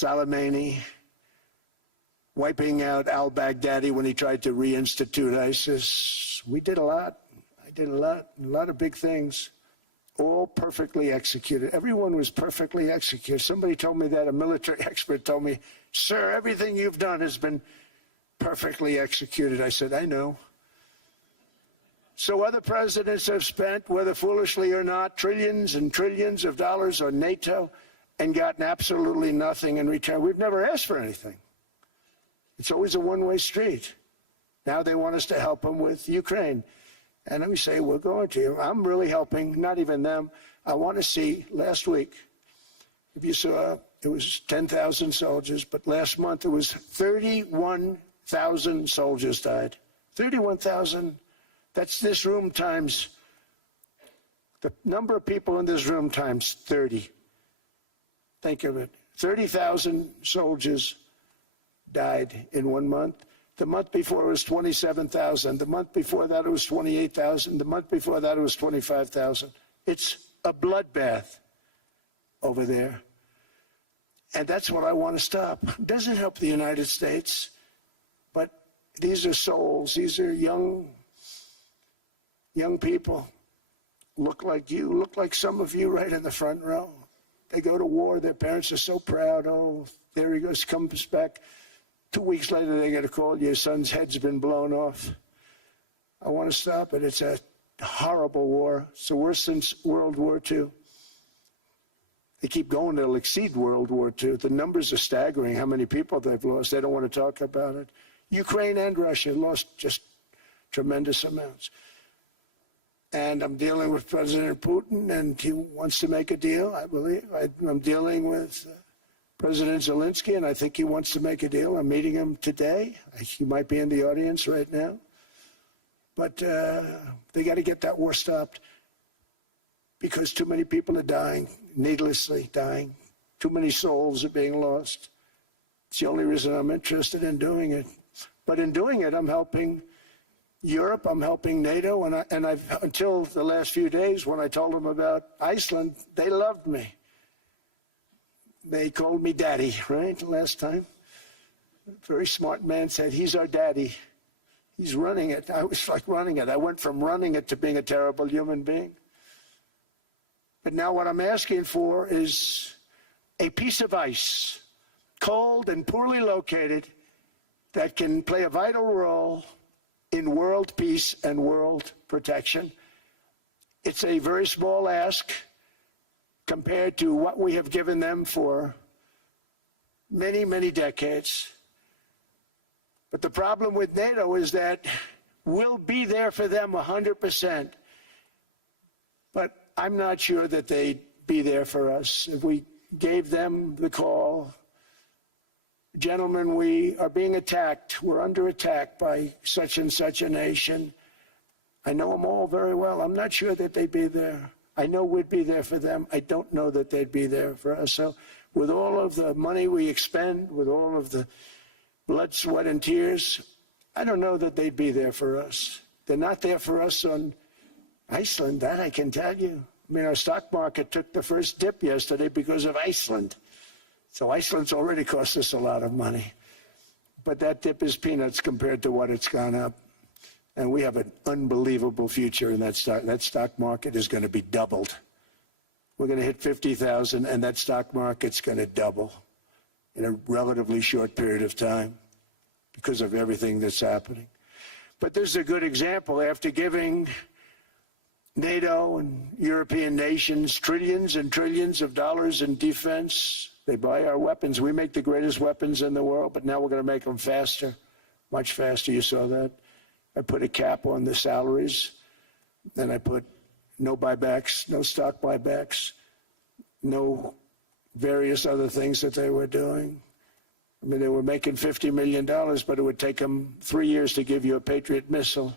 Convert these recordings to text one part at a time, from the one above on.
Soleimani, wiping out al-Baghdadi when he tried to reinstitute ISIS. We did a lot. I did a lot of big things, all perfectly executed. Everyone was perfectly executed. Somebody told me that, a military expert told me, sir, everything you've done has been perfectly executed. I said, I know. So other presidents have spent, whether foolishly or not, trillions and trillions of dollars on NATO and gotten absolutely nothing in return. We've never asked for anything. It's always a one-way street. Now they want us to help them with Ukraine. And we say, we're going to. I'm really helping, not even them. I want to see, last week, if you saw, it was 10,000 soldiers, but last month it was 31,000 soldiers died. 31,000. That's this room times, the number of people in this room times 30. Think of it. 30,000 soldiers died in 1 month. The month before it was 27,000. The month before that it was 28,000. The month before that it was 25,000. It's a bloodbath over there. And that's what I want to stop. It doesn't help the United States, but these are souls. These are young people. Look like you, look like some of you right in the front row. They go to war. Their parents are so proud. Oh, there he goes, comes back. 2 weeks later, they get a call, your son's head's been blown off. I want to stop it. It's a horrible war. It's the worst since World War II. They keep going, they'll exceed World War II. The numbers are staggering, how many people they've lost. They don't want to talk about it. Ukraine and Russia lost just tremendous amounts. And I'm dealing with President Putin, and he wants to make a deal, I believe. I'm dealing with President Zelensky, and I think he wants to make a deal. I'm meeting him today. He might be in the audience right now. But they got to get that war stopped because too many people are dying, needlessly dying. Too many souls are being lost. It's the only reason I'm interested in doing it. But in doing it, I'm helping Europe, I'm helping NATO, and I've until the last few days when I told them about Iceland, they loved me. They called me daddy, right, last time. A very smart man said, he's our daddy. He's running it. I was like running it. I went from running it to being a terrible human being. But now what I'm asking for is a piece of ice, cold and poorly located, that can play a vital role in world peace and world protection. It's a very small ask compared to what we have given them for many, many decades. But the problem with NATO is that we'll be there for them 100%. But I'm not sure that they'd be there for us. If we gave them the call, gentlemen, we are being attacked. We're under attack by such and such a nation. I know them all very well. I'm not sure that they'd be there. I know we'd be there for them. I don't know that they'd be there for us. So with all of the money we expend, with all of the blood, sweat, and tears, I don't know that they'd be there for us. They're not there for us on Iceland, that I can tell you. I mean, our stock market took the first dip yesterday because of Iceland. So Iceland's already cost us a lot of money. But that dip is peanuts compared to what it's gone up. And we have an unbelievable future in that stock. That stock market is going to be doubled. We're going to hit 50,000, and that stock market's going to double in a relatively short period of time because of everything that's happening. But this is a good example. After giving NATO and European nations trillions and trillions of dollars in defense, they buy our weapons. We make the greatest weapons in the world, but now we're going to make them faster, much faster. You saw that. I put a cap on the salaries. Then I put no buybacks, no stock buybacks, no various other things that they were doing. I mean, they were making $50 million, but it would take them 3 years to give you a Patriot missile.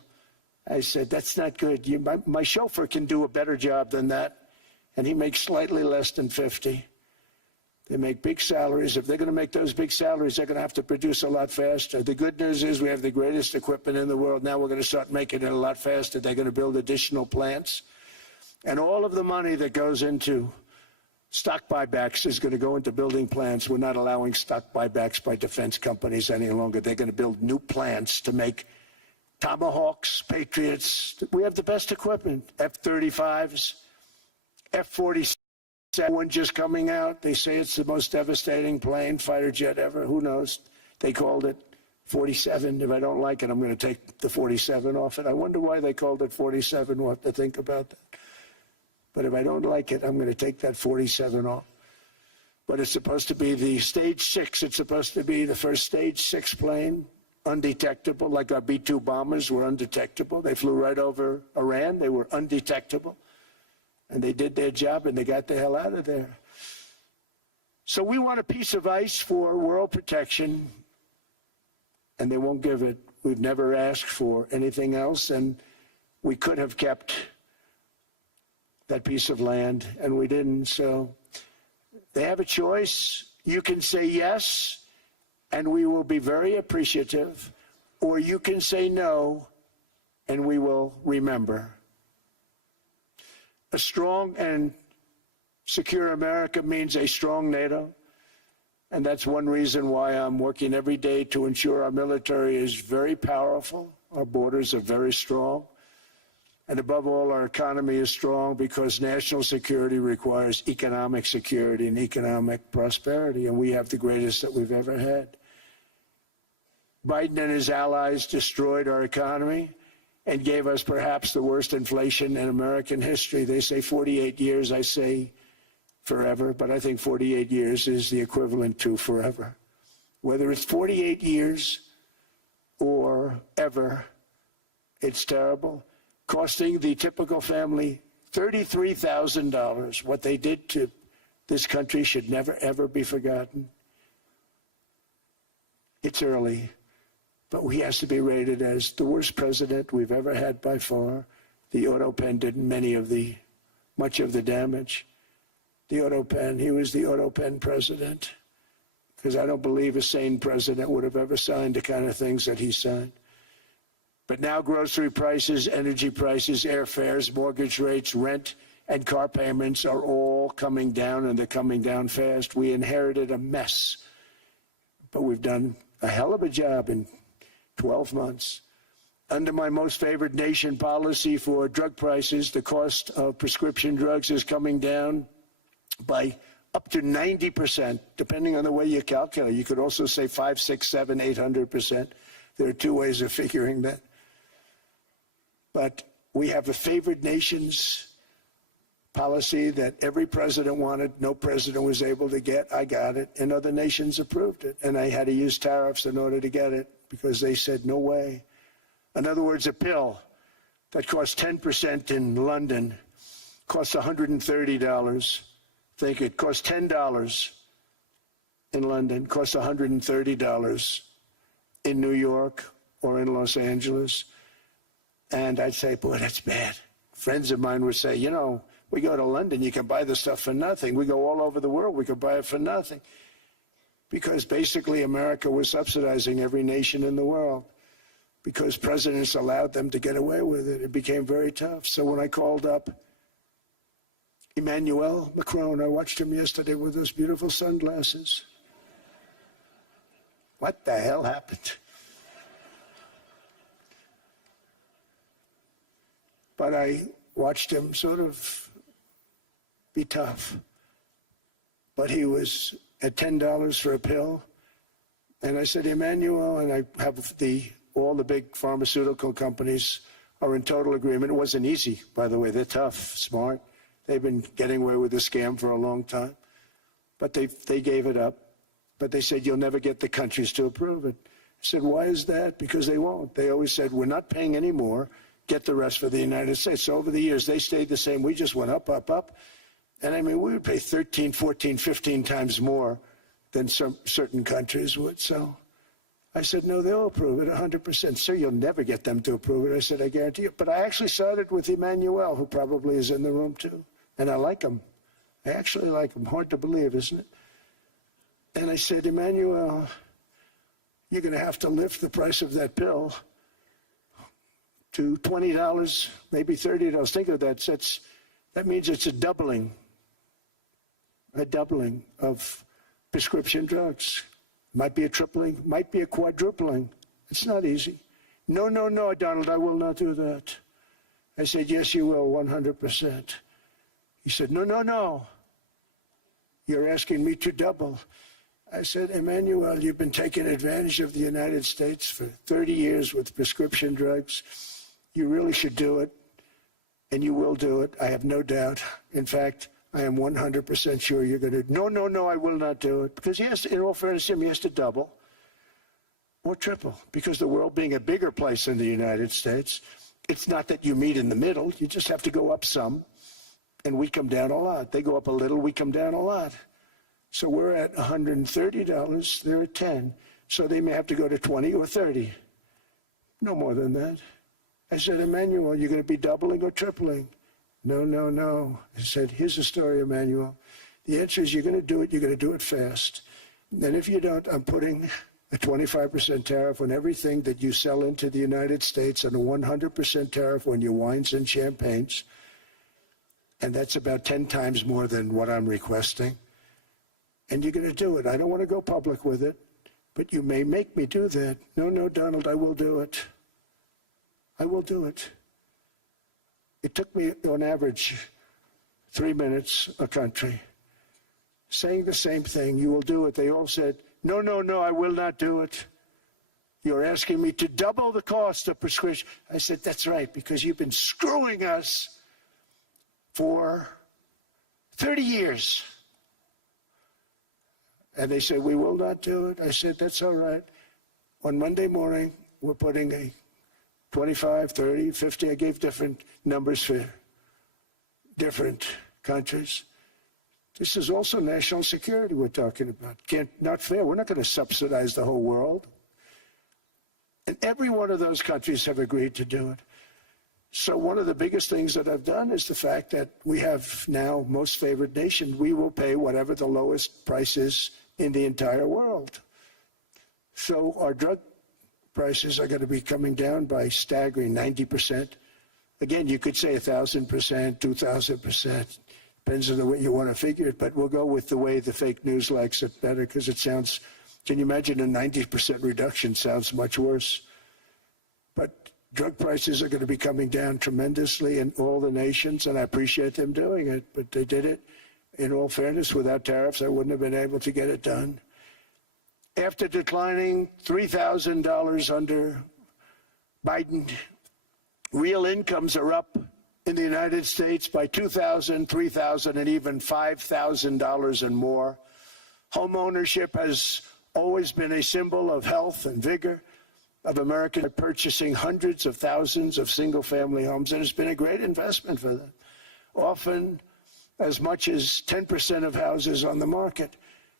I said, that's not good. My chauffeur can do a better job than that, and he makes slightly less than 50. They make big salaries. If they're going to make those big salaries, they're going to have to produce a lot faster. The good news is we have the greatest equipment in the world. Now we're going to start making it a lot faster. They're going to build additional plants. And all of the money that goes into Stock buybacks is going to go into building plants. We're not allowing stock buybacks by defense companies any longer. They're going to build new plants to make Tomahawks, Patriots. We have the best equipment. F-35s, F-47, one just coming out. They say it's the most devastating plane, fighter jet ever. Who knows? They called it 47. If I don't like it, I'm going to take the 47 off it. I wonder why they called it 47. We'll have to think about that. But if I don't like it, I'm going to take that 47 off. But it's supposed to be the stage 6. It's supposed to be the first stage 6 plane, undetectable, like our B-2 bombers were undetectable. They flew right over Iran. They were undetectable. And they did their job, and they got the hell out of there. So we want a piece of ice for world protection, and they won't give it. We've never asked for anything else, and we could have kept that piece of land, and we didn't. So they have a choice. You can say yes, and we will be very appreciative, or you can say no, and we will remember. A strong and secure America means a strong NATO, and that's one reason why I'm working every day to ensure our military is very powerful, our borders are very strong, and above all, our economy is strong, because national security requires economic security and economic prosperity, and we have the greatest that we've ever had. Biden and his allies destroyed our economy and gave us perhaps the worst inflation in American history. They say 48 years, I say forever, but I think 48 years is the equivalent to forever. Whether it's 48 years or ever, it's terrible, costing the typical family $33,000. What they did to this country should never, ever be forgotten. It's early, but he has to be rated as the worst president we've ever had by far. The auto pen did much of the damage. The auto pen, he was the auto pen president, because I don't believe a sane president would have ever signed the kind of things that he signed. But now grocery prices, energy prices, airfares, mortgage rates, rent, and car payments are all coming down, and they're coming down fast. We inherited a mess, but we've done a hell of a job in 12 months. Under my most favored nation policy for drug prices, the cost of prescription drugs is coming down by up to 90%, depending on the way you calculate. You could also say 5, 6, 7, 800%. There are two ways of figuring that. But we have a favored nations policy that every president wanted, no president was able to get. I got it, and other nations approved it. And I had to use tariffs in order to get it, because they said, no way. In other words, a pill that costs 10% in London costs $130. Think it costs $10 in London, costs $130 in New York or in Los Angeles. And I'd say, boy, that's bad. Friends of mine would say, you know, we go to London, you can buy the stuff for nothing. We go all over the world, we could buy it for nothing. Because basically America was subsidizing every nation in the world, because presidents allowed them to get away with it. It became very tough. So when I called up Emmanuel Macron, I watched him yesterday with those beautiful sunglasses. What the hell happened? But I watched him sort of be tough. But he was at $10 for a pill. And I said, Emmanuel, and I have all the big pharmaceutical companies are in total agreement. It wasn't easy, by the way. They're tough, smart. They've been getting away with the scam for a long time. But they gave it up. But they said, you'll never get the countries to approve it. I said, why is that? Because they won't. They always said, we're not paying any more. Get the rest for the United States. So over the years, they stayed the same. We just went up, up, up. And I mean, we would pay 13, 14, 15 times more than some certain countries would. So I said, no, they'll approve it 100%. Sir, you'll never get them to approve it. I said, I guarantee you. But I actually sided with Emmanuel, who probably is in the room too. And I like him. I actually like him. Hard to believe, isn't it? And I said, Emmanuel, you're going to have to lift the price of that pill to $20, maybe $30. Think of that. That means it's a doubling. a doubling of prescription drugs. Might be a tripling, might be a quadrupling. It's not easy. No, no, no, Donald, I will not do that. I said, yes, you will, 100%. He said, no, no, no. You're asking me to double. I said, Emmanuel, you've been taking advantage of the United States for 30 years with prescription drugs. You really should do it, and you will do it. I have no doubt. In fact, I am 100% sure you're going to. No, no, no, I will not do it. Because he has to, in all fairness to him, he has to double or triple. Because the world being a bigger place than the United States, it's not that you meet in the middle. You just have to go up some, and we come down a lot. They go up a little, we come down a lot. So we're at $130, they're at 10. So they may have to go to 20 or 30. No more than that. I said, Emmanuel, you're going to be doubling or tripling? No, no, no. I said, here's the story, Emmanuel. The answer is you're going to do it, you're going to do it fast. And if you don't, I'm putting a 25% tariff on everything that you sell into the United States and a 100% tariff on your wines and champagnes. And that's about 10 times more than what I'm requesting. And you're going to do it. I don't want to go public with it, but you may make me do that. No, no, Donald, I will do it. I will do it. It took me, on average, 3 minutes a country, saying the same thing. You will do it. They all said, no, no, no, I will not do it. You're asking me to double the cost of prescription. I said, that's right, because you've been screwing us for 30 years. And they said, we will not do it. I said, that's all right. On Monday morning, we're putting a 25, 30, 50. I gave different numbers for different countries. This is also national security we're talking about. Not fair. We're not going to subsidize the whole world. And every one of those countries have agreed to do it. So one of the biggest things that I've done is the fact that we have now most favored nation. We will pay whatever the lowest price is in the entire world. So our drug prices are going to be coming down by staggering 90%. Again, you could say 1,000%, 2,000%. Depends on the way you want to figure it, but we'll go with the way the fake news likes it better because it sounds, can you imagine a 90% reduction sounds much worse. But drug prices are going to be coming down tremendously in all the nations, and I appreciate them doing it, but they did it. In all fairness, without tariffs, I wouldn't have been able to get it done. After declining $3,000 under Biden, real incomes are up in the United States by $2,000, $3,000, and even $5,000 and more. Home ownership has always been a symbol of health and vigor of Americans purchasing hundreds of thousands of single-family homes, and it's been a great investment for them. Often as much as 10% of houses on the market.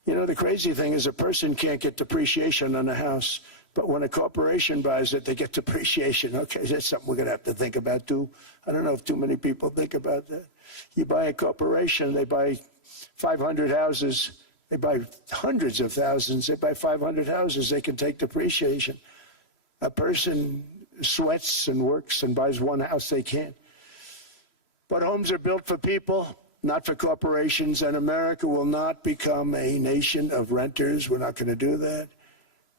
You know, the crazy thing is a person can't get depreciation on a house, but when a corporation buys it, they get depreciation. Okay, that's something we're going to have to think about, too. I don't know if too many people think about that. You buy a corporation, they buy 500 houses, they buy hundreds of thousands, they buy 500 houses, they can take depreciation. A person sweats and works and buys one house, they can't. But homes are built for people, not for corporations, and America will not become a nation of renters. We're not going to do that.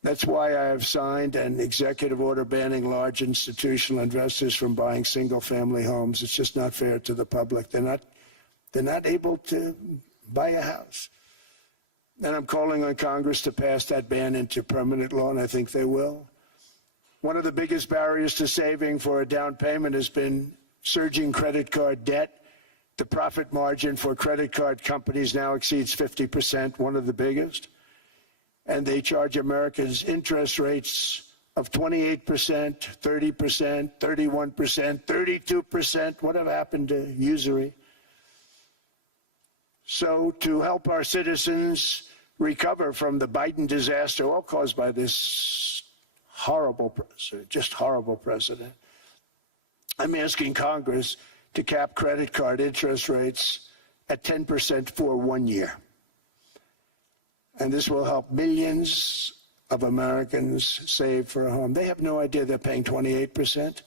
That's why I have signed an executive order banning large institutional investors from buying single-family homes. It's just not fair to the public. They're not able to buy a house. And I'm calling on Congress to pass that ban into permanent law, and I think they will. One of the biggest barriers to saving for a down payment has been surging credit card debt. The profit margin for credit card companies now exceeds 50%, one of the biggest. And they charge Americans interest rates of 28%, 30%, 31%, 32%. Whatever happened to usury? So to help our citizens recover from the Biden disaster, all caused by this horrible president, just horrible president, I'm asking Congress to cap credit card interest rates at 10% for 1 year. And this will help millions of Americans save for a home. They have no idea they're paying 28%.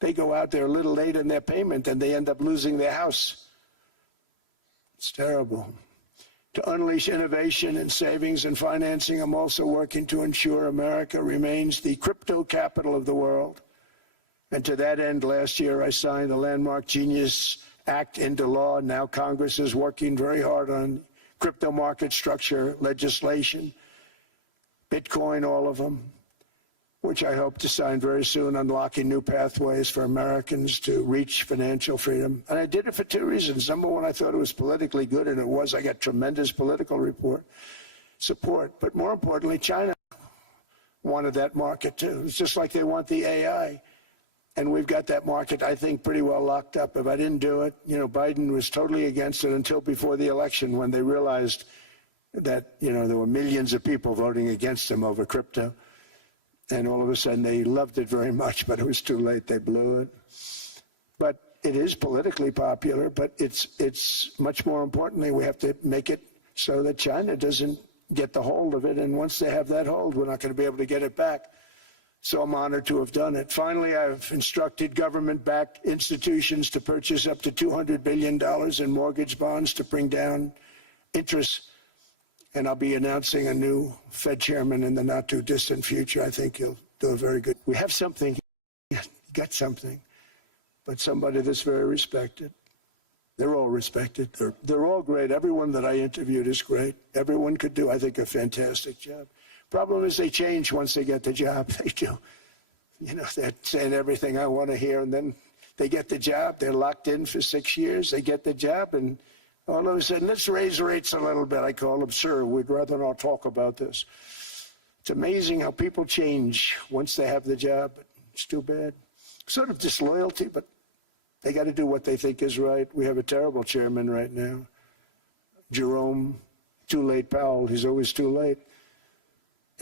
They go out there a little late in their payment and they end up losing their house. It's terrible. To unleash innovation in savings and financing, I'm also working to ensure America remains the crypto capital of the world. And to that end, last year I signed the landmark Genius Act into law. Now Congress is working very hard on crypto market structure legislation, Bitcoin, all of them, which I hope to sign very soon, unlocking new pathways for Americans to reach financial freedom. And I did it for two reasons. Number one, I thought it was politically good, and it was. I got tremendous political support. But more importantly, China wanted that market too. It's just like they want the AI. And we've got that market, I think, pretty well locked up. If I didn't do it, Biden was totally against it until before the election, when they realized that, there were millions of people voting against him over crypto. And all of a sudden, they loved it very much, but it was too late. They blew it. But it is politically popular, but it's much more importantly, we have to make it so that China doesn't get the hold of it. And once they have that hold, we're not going to be able to get it back. So I'm honored to have done it. Finally, I've instructed government-backed institutions to purchase up to $200 billion in mortgage bonds to bring down interest. And I'll be announcing a new Fed chairman in the not-too-distant future. I think he'll do a very good. We have something, got something, but somebody that's very respected. They're all respected. They're all great. Everyone that I interviewed is great. Everyone could do, I think, a fantastic job. Problem is they change once they get the job. They do. They're saying everything I want to hear, and then they get the job. They're locked in for 6 years. They get the job, and all of a sudden, let's raise rates a little bit. I call them, sir, we'd rather not talk about this. It's amazing how people change once they have the job. It's too bad. Sort of disloyalty, but they got to do what they think is right. We have a terrible chairman right now. Jerome, too late Powell. He's always too late.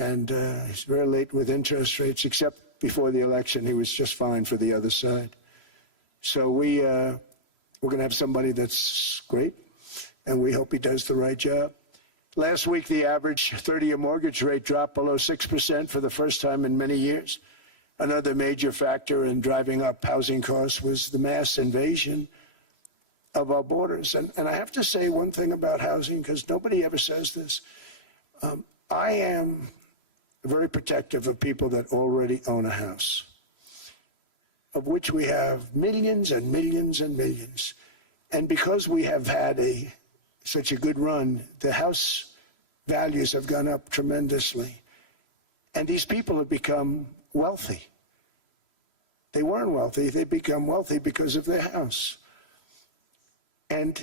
And he's very late with interest rates, except before the election. He was just fine for the other side. So we're going to have somebody that's great, and we hope he does the right job. Last week, the average 30-year mortgage rate dropped below 6% for the first time in many years. Another major factor in driving up housing costs was the mass invasion of our borders. And I have to say one thing about housing, because nobody ever says this. I am very protective of people that already own a house, of which we have millions and millions and millions. And because we have had such a good run, the house values have gone up tremendously. And these people have become wealthy. They weren't wealthy. They become wealthy because of their house. And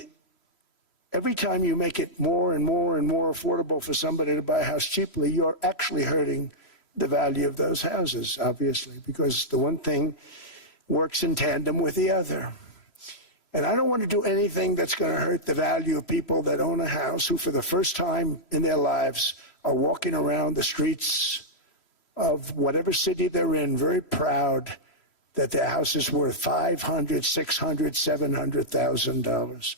every time you make it more and more and more affordable for somebody to buy a house cheaply, you're actually hurting the value of those houses, obviously, because the one thing works in tandem with the other. And I don't want to do anything that's going to hurt the value of people that own a house, who for the first time in their lives are walking around the streets of whatever city they're in, very proud that their house is worth $500,000, $600,000, $700,000.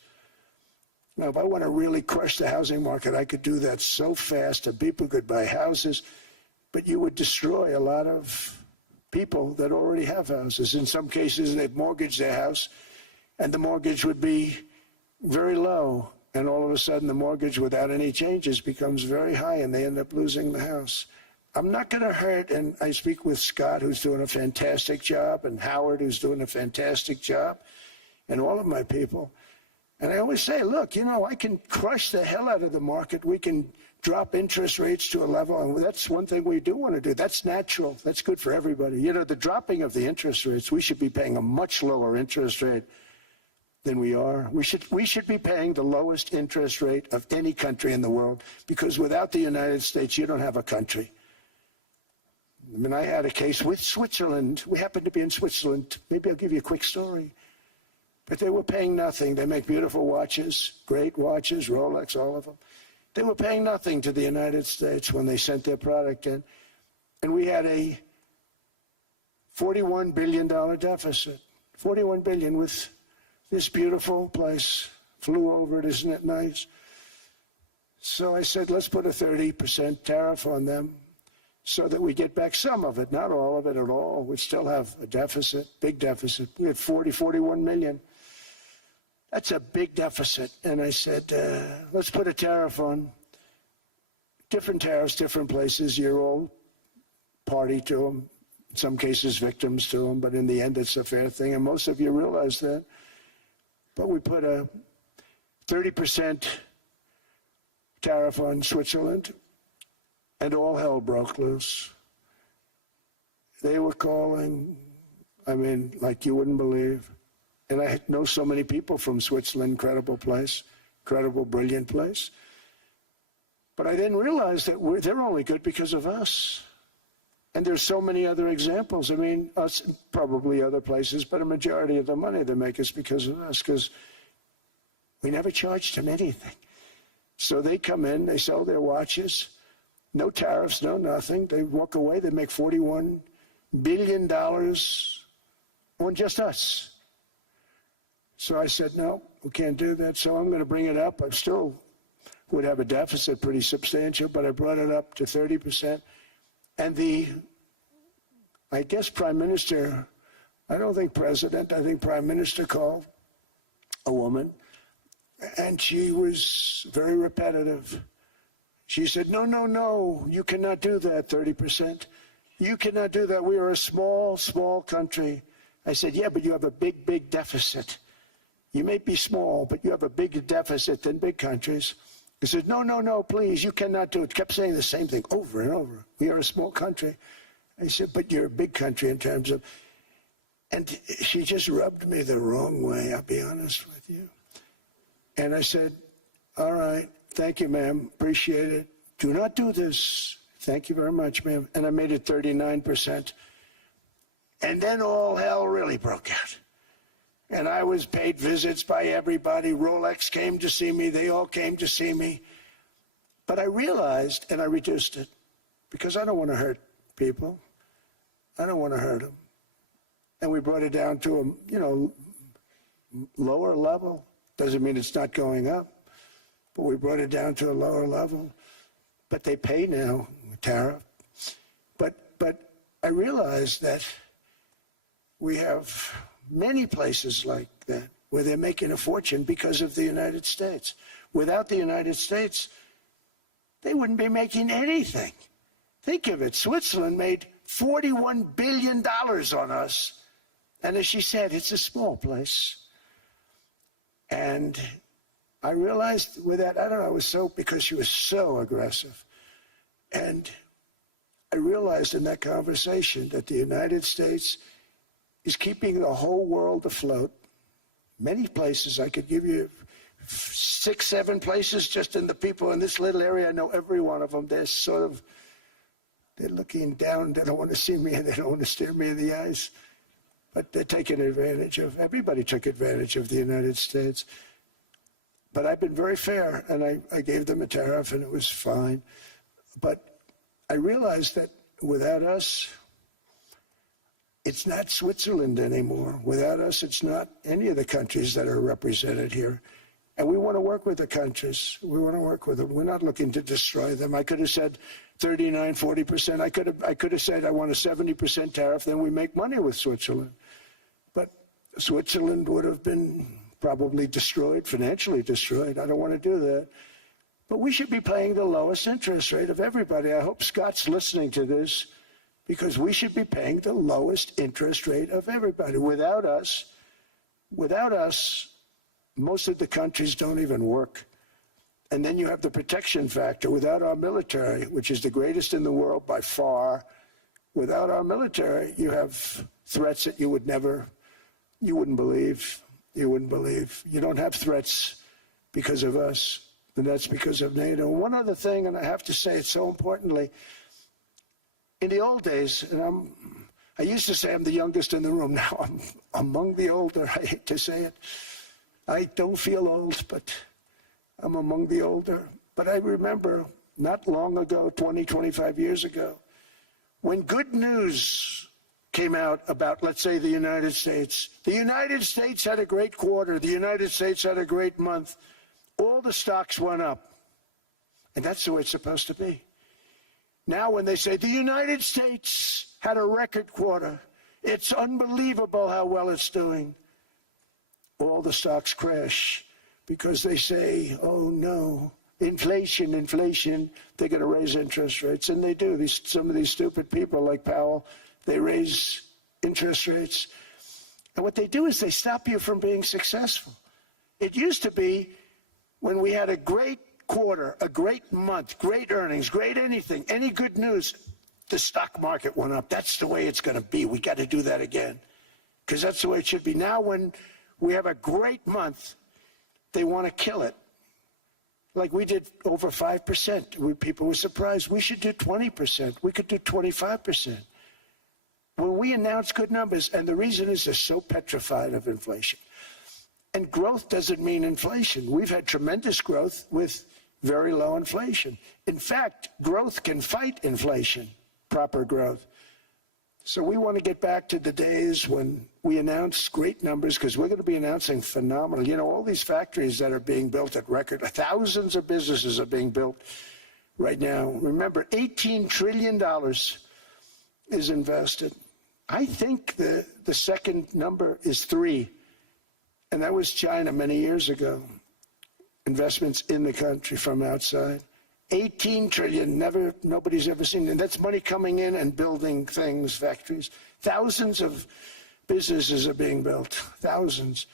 Now, if I want to really crush the housing market, I could do that so fast, and people could buy houses, but you would destroy a lot of people that already have houses. In some cases, they've mortgaged their house, and the mortgage would be very low, and all of a sudden the mortgage without any changes becomes very high, and they end up losing the house. I'm not going to hurt, and I speak with Scott, who's doing a fantastic job, and Howard, who's doing a fantastic job, and all of my people. And I always say, look, I can crush the hell out of the market. We can drop interest rates to a level, and that's one thing we do want to do. That's natural. That's good for everybody. The dropping of the interest rates, we should be paying a much lower interest rate than we are. We should be paying the lowest interest rate of any country in the world, because without the United States, you don't have a country. I mean, I had a case with Switzerland. We happened to be in Switzerland. Maybe I'll give you a quick story. But they were paying nothing. They make beautiful watches, great watches, Rolex, all of them. They were paying nothing to the United States when they sent their product in. And we had a $41 billion deficit. $41 billion with this beautiful place. Flew over it, isn't it nice? So I said, let's put a 30% tariff on them so that we get back some of it, not all of it at all. We still have a deficit, big deficit. We had 41 million. That's a big deficit. And I said, let's put a tariff on. Different tariffs, different places. You're all party to them. In some cases, victims to them. But in the end, it's a fair thing. And most of you realize that. But we put a 30% tariff on Switzerland, and all hell broke loose. They were calling, I mean, like you wouldn't believe. And I know so many people from Switzerland, incredible place, incredible, brilliant place. But I then realized that they're only good because of us. And there's so many other examples. I mean, us, probably other places, but a majority of the money they make is because of us, because we never charged them anything. So they come in, they sell their watches, no tariffs, no nothing. They walk away, they make $41 billion on just us. So I said, no, we can't do that. So I'm going to bring it up. I still would have a deficit pretty substantial, but I brought it up to 30%. And I guess Prime Minister, I don't think President, I think Prime Minister called a woman, and she was very repetitive. She said, no, no, no, you cannot do that, 30%. You cannot do that. We are a small, small country. I said, yeah, but you have a big, big deficit. You may be small, but you have a bigger deficit than big countries. He said, no, no, no, please, you cannot do it. Kept saying the same thing over and over. We are a small country. I said, but you're a big country in terms of, and she just rubbed me the wrong way, I'll be honest with you. And I said, all right, thank you, ma'am, appreciate it. Do not do this. Thank you very much, ma'am. And I made it 39%. And then all hell really broke out. And I was paid visits by everybody. Rolex came to see me. They all came to see me. But I realized, and I reduced it, because I don't want to hurt people. I don't want to hurt them. And we brought it down to a, lower level. Doesn't mean it's not going up. But we brought it down to a lower level. But they pay now, tariff. But I realized that we have many places like that where they're making a fortune because of the United States. Without the United States, they wouldn't be making anything. Think of it. Switzerland made $41 billion on us. And as she said, it's a small place. And I realized with that, I don't know, because she was so aggressive. And I realized in that conversation that the United States is keeping the whole world afloat. Many places, I could give you 6, 7 places just in the people in this little area. I know every one of them. They're looking down. They don't want to see me, and they don't want to stare me in the eyes. But they're taking advantage of, everybody took advantage of the United States. But I've been very fair, and I gave them a tariff, and it was fine. But I realized that without us, it's not Switzerland anymore. Without us, it's not any of the countries that are represented here. And we want to work with the countries. We want to work with them. We're not looking to destroy them. I could have said 39, 40%. I could have said I want a 70% tariff, then we make money with Switzerland. But Switzerland would have been probably destroyed, financially destroyed. I don't want to do that. But we should be paying the lowest interest rate of everybody. I hope Scott's listening to this, because we should be paying the lowest interest rate of everybody. Without us, most of the countries don't even work. And then you have the protection factor. Without our military, which is the greatest in the world by far, without our military, you have threats that you wouldn't believe. You wouldn't believe. You don't have threats because of us, and that's because of NATO. One other thing, and I have to say it so importantly, in the old days, and I used to say I'm the youngest in the room. Now I'm among the older. I hate to say it. I don't feel old, but I'm among the older. But I remember not long ago, 20, 25 years ago, when good news came out about, let's say, the United States. The United States had a great quarter. The United States had a great month. All the stocks went up. And that's the way it's supposed to be. Now when they say the United States had a record quarter, it's unbelievable how well it's doing. all the stocks crash because they say, oh no, inflation, inflation, they're going to raise interest rates. And they do. Some of these stupid people like Powell, they raise interest rates. And what they do is they stop you from being successful. It used to be when we had a great quarter, a great month, great earnings, great anything, any good news, the stock market went up. That's the way it's going to be. We got to do that again because that's the way it should be. Now when we have a great month, they want to kill it. Like we did over 5%. People were surprised. We should do 20%. We could do 25%. When we announce good numbers, and the reason is they're so petrified of inflation. And growth doesn't mean inflation. We've had tremendous growth with very low inflation. In fact, growth can fight inflation, proper growth. So we want to get back to the days when we announce great numbers, because we're going to be announcing phenomenal. You know, all these factories that are being built at record, thousands of businesses are being built right now. Remember, $18 trillion is invested. I think the second number is 3, and that was China many years ago. Investments in the country from outside. 18 trillion, nobody's ever seen. And that's money coming in and building things, factories. Thousands of businesses are being built, thousands.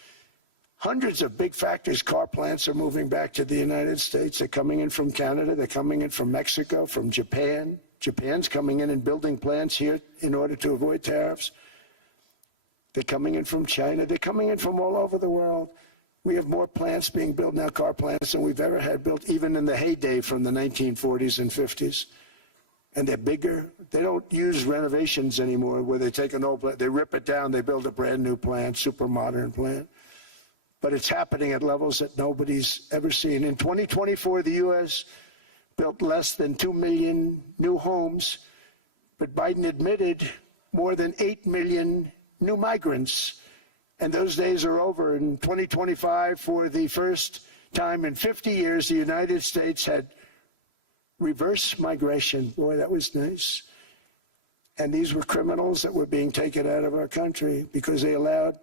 Hundreds of big factories, car plants are moving back to the United States. They're coming in from Canada, they're coming in from Mexico, from Japan. Japan's coming in and building plants here in order to avoid tariffs. They're coming in from China, they're coming in from all over the world. We have more plants being built now, car plants, than we've ever had built, even in the heyday from the 1940s and 50s. And they're bigger. They don't use renovations anymore where they take an old plant, they rip it down, they build a brand new plant, super modern plant. But it's happening at levels that nobody's ever seen. In 2024, the U.S. built less than 2 million new homes, but Biden admitted more than 8 million new migrants. And those days are over. In 2025, for the first time in 50 years, the United States had reverse migration. Boy, that was nice. And these were criminals that were being taken out of our country because they allowed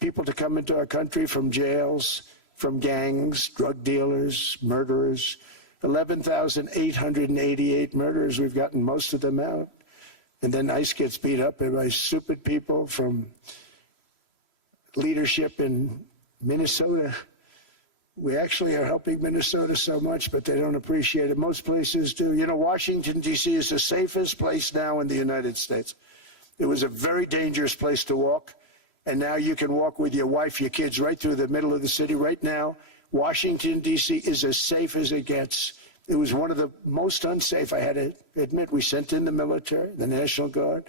people to come into our country from jails, from gangs, drug dealers, murderers. 11,888 murderers. We've gotten most of them out. And then ICE gets beat up by stupid people from leadership in Minnesota. We actually are helping Minnesota so much, but they don't appreciate it. Most places do. You know, Washington, D.C. is the safest place now in the United States. It was a very dangerous place to walk, and now you can walk with your wife, your kids, right through the middle of the city. Right now, Washington, D.C. is as safe as it gets. It was one of the most unsafe, I had to admit. We sent in the military, the National Guard.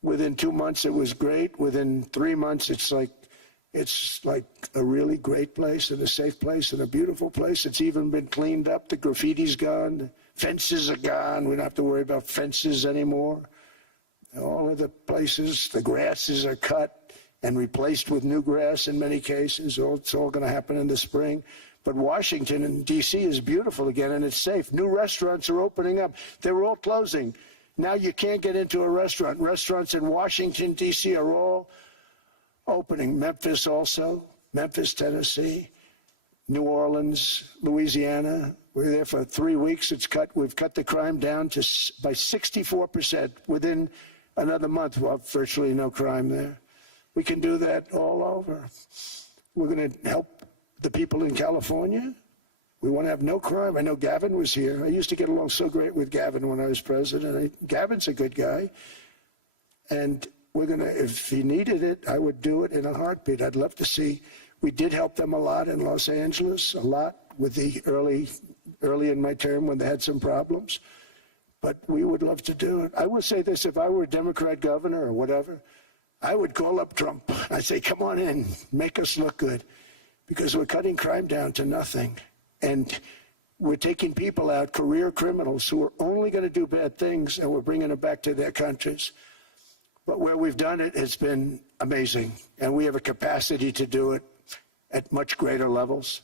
Within 2 months, it was great. Within 3 months, it's like a really great place and a safe place and a beautiful place. It's even been cleaned up. The graffiti's gone. The fences are gone. We don't have to worry about fences anymore. All of the places, the grasses are cut and replaced with new grass in many cases. It's all going to happen in the spring. But Washington and D.C. is beautiful again, and it's safe. New restaurants are opening up. They were all closing. Now you can't get into a restaurant. Restaurants in Washington, D.C. are all opening. Memphis also, Memphis, Tennessee, New Orleans, Louisiana. We're there for 3 weeks. We've cut the crime down by 64%. Within another month, we'll have virtually no crime there. We can do that all over. We're going to help the people in California. We want to have no crime. I know Gavin was here. I used to get along so great with Gavin when I was president. Gavin's a good guy. And we're going to, if he needed it, I would do it in a heartbeat. I'd love to see. We did help them a lot in Los Angeles, a lot with the early in my term when they had some problems. But we would love to do it. I will say this, if I were a Democrat governor or whatever, I would call up Trump. I'd say, come on in, make us look good. Because we're cutting crime down to nothing. And we're taking people out, career criminals, who are only going to do bad things, and we're bringing them back to their countries. But where we've done it, it's been amazing. And we have a capacity to do it at much greater levels.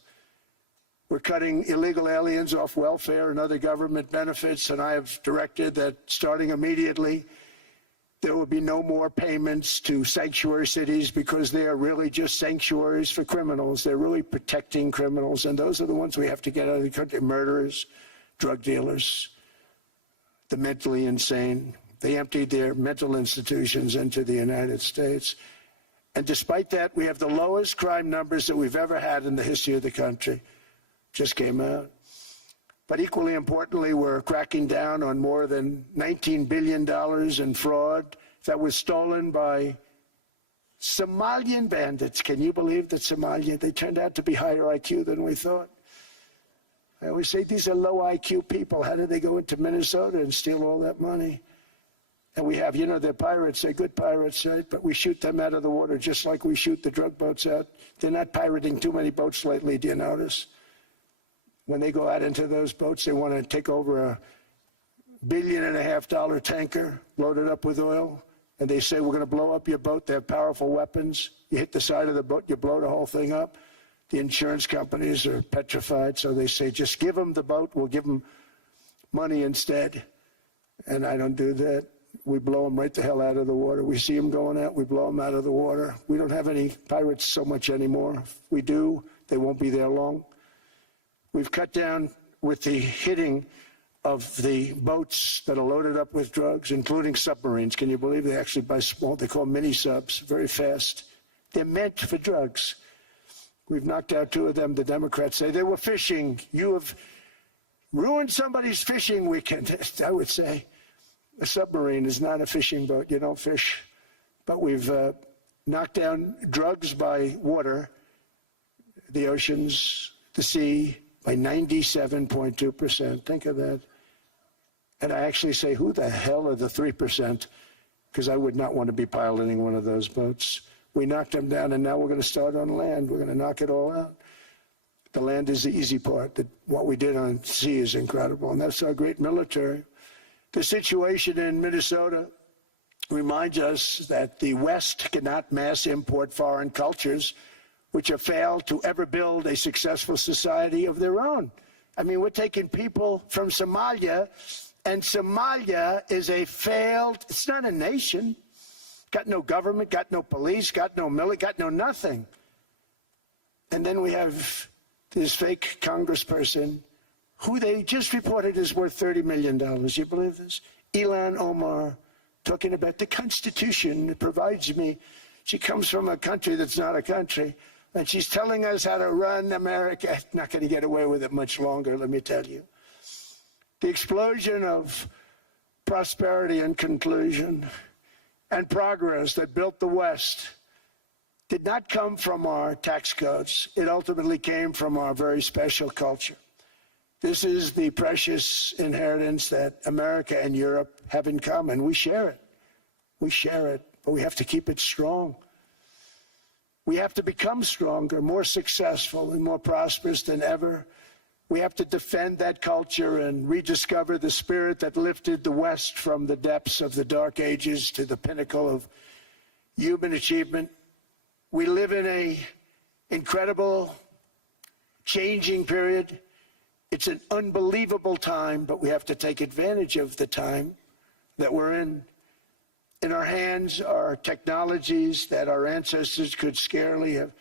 We're cutting illegal aliens off welfare and other government benefits, and I have directed that starting immediately, There will be no more payments to sanctuary cities because they are really just sanctuaries for criminals. They're really protecting criminals, and those are the ones we have to get out of the country. Murderers, drug dealers, the mentally insane. They emptied their mental institutions into the United States. And despite that, we have the lowest crime numbers that we've ever had in the history of the country. Just came out. But equally importantly, we're cracking down on more than $19 billion in fraud that was stolen by Somalian bandits. Can you believe that Somalia, they turned out to be higher IQ than we thought? I always say these are low IQ people. How did they go into Minnesota and steal all that money? And we have, you know, they're pirates, they're good pirates, right? But we shoot them out of the water just like we shoot the drug boats out. They're not pirating too many boats lately, do you notice? When they go out into those boats, they want to take over a $1.5 billion tanker loaded up with oil, and they say, we're going to blow up your boat. They have powerful weapons. You hit the side of the boat, you blow the whole thing up. The insurance companies are petrified, so they say, just give them the boat, we'll give them money instead. And I don't do that. We blow them right the hell out of the water. We see them going out, we blow them out of the water. We don't have any pirates so much anymore. If we do, they won't be there long. We've cut down with the hitting of the boats that are loaded up with drugs, including submarines. Can you believe they actually buy small, they call mini subs, very fast. They're meant for drugs. We've knocked out 2 of them. The Democrats say they were fishing. You have ruined somebody's fishing weekend. I would say a submarine is not a fishing boat. You don't fish. But we've knocked down drugs by water, the oceans, the sea, by 97.2%. Think of that. And I actually say, who the hell are the 3%? Because I would not want to be piloting one of those boats. We knocked them down, and now we're going to start on land. We're going to knock it all out. The land is the easy part. What we did on sea is incredible, and that's our great military. The situation in Minnesota reminds us that the West cannot mass import foreign cultures which have failed to ever build a successful society of their own. I mean, we're taking people from Somalia, and Somalia is a failed, it's not a nation. Got no government, got no police, got no military, got no nothing. And then we have this fake congressperson who they just reported is worth $30 million. You believe this? Ilhan Omar, talking about the Constitution that provides me. She comes from a country that's not a country, and she's telling us how to run America. Not going to get away with it much longer, let me tell you. The explosion of prosperity and conclusion and progress that built the West did not come from our tax codes. It ultimately came from our very special culture. This is the precious inheritance that America and Europe have in common. We share it. We share it, but we have to keep it strong. We have to become stronger, more successful, and more prosperous than ever. We have to defend that culture and rediscover the spirit that lifted the West from the depths of the Dark Ages to the pinnacle of human achievement. We live in an incredible, changing period. It's an unbelievable time, but we have to take advantage of the time that we're in. In our hands are technologies that our ancestors could scarcely have.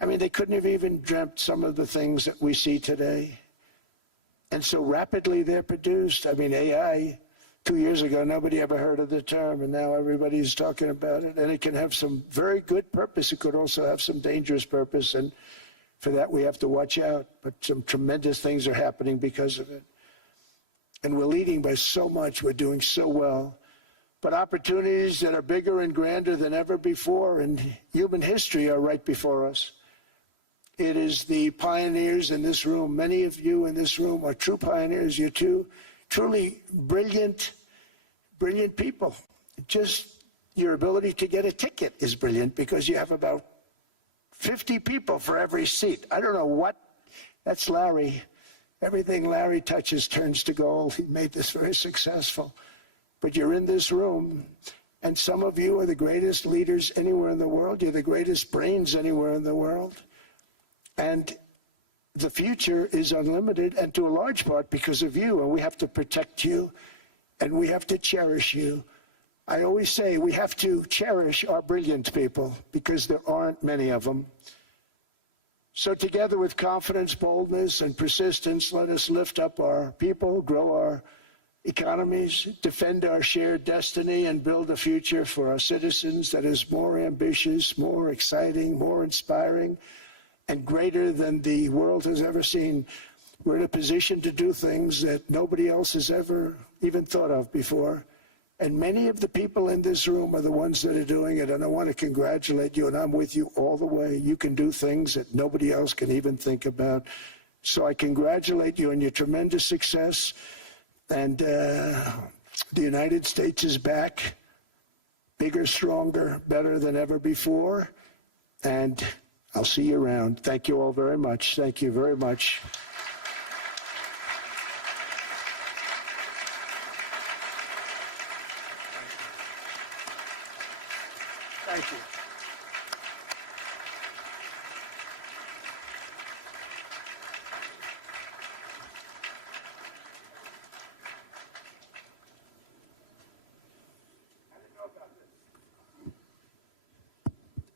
I mean, they couldn't have even dreamt some of the things that we see today. And so rapidly they're produced. I mean, AI, 2 years ago, nobody ever heard of the term, and now everybody's talking about it. And it can have some very good purpose. It could also have some dangerous purpose, and for that we have to watch out. But some tremendous things are happening because of it. And we're leading by so much. We're doing so well. But opportunities that are bigger and grander than ever before in human history are right before us. It is the pioneers in this room. Many of you in this room are true pioneers. You're truly brilliant people. Just your ability to get a ticket is brilliant because you have about 50 people for every seat. I don't know what. That's Larry. Everything Larry touches turns to gold. He made this very successful. But you're in this room, and some of you are the greatest leaders anywhere in the world. You're the greatest brains anywhere in the world. And the future is unlimited, and to a large part because of you, and we have to protect you, and we have to cherish you. I always say we have to cherish our brilliant people because there aren't many of them. So together with confidence, boldness, and persistence, let us lift up our people, grow our economies, defend our shared destiny, and build a future for our citizens that is more ambitious, more exciting, more inspiring, and greater than the world has ever seen. We're in a position to do things that nobody else has ever even thought of before. And many of the people in this room are the ones that are doing it. And I want to congratulate you, and I'm with you all the way. You can do things that nobody else can even think about. So I congratulate you on your tremendous success. And the United States is back, bigger, stronger, better than ever before. And I'll see you around. Thank you all very much. Thank you very much. Thank you.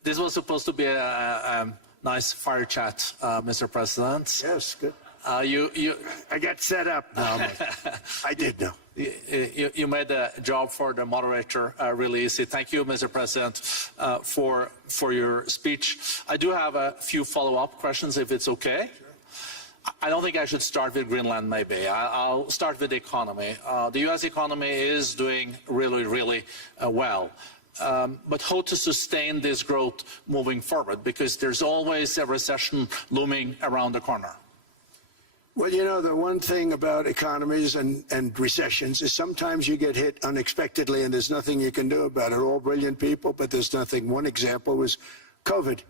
This was supposed to be a nice fire chat, Mr. President. Yes, good. I got set up now. I did know. You made the job for the moderator really easy. Thank you, Mr. President, for your speech. I do have a few follow-up questions, if it's okay. Sure. I don't think I should start with Greenland, maybe. I'll start with the economy. The U.S. economy is doing really, really well. But how to sustain this growth moving forward? Because there's always a recession looming around the corner. Well, you know, the one thing about economies and recessions is sometimes you get hit unexpectedly and there's nothing you can do about it. All brilliant people, but there's nothing. One example was COVID.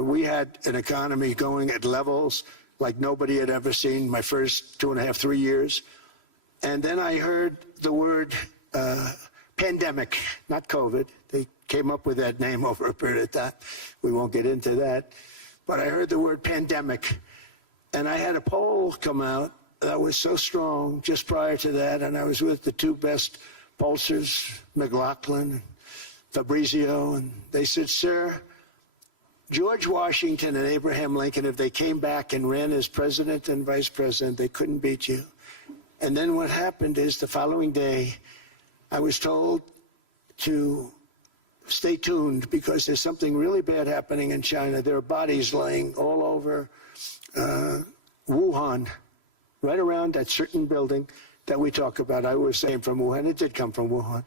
We had an economy going at levels like nobody had ever seen my first 2.5, 3 years. And then I heard the word pandemic, not COVID. They came up with that name over a period of time. We won't get into that. But I heard the word pandemic. And I had a poll come out that was so strong just prior to that, and I was with the two best pollsters, McLaughlin and Fabrizio, and they said, sir, George Washington and Abraham Lincoln, if they came back and ran as president and vice president, they couldn't beat you. And then what happened is the following day, I was told to stay tuned because there's something really bad happening in China. There are bodies laying all over Wuhan, right around that certain building that we talk about. I was saying from Wuhan. It did come from Wuhan.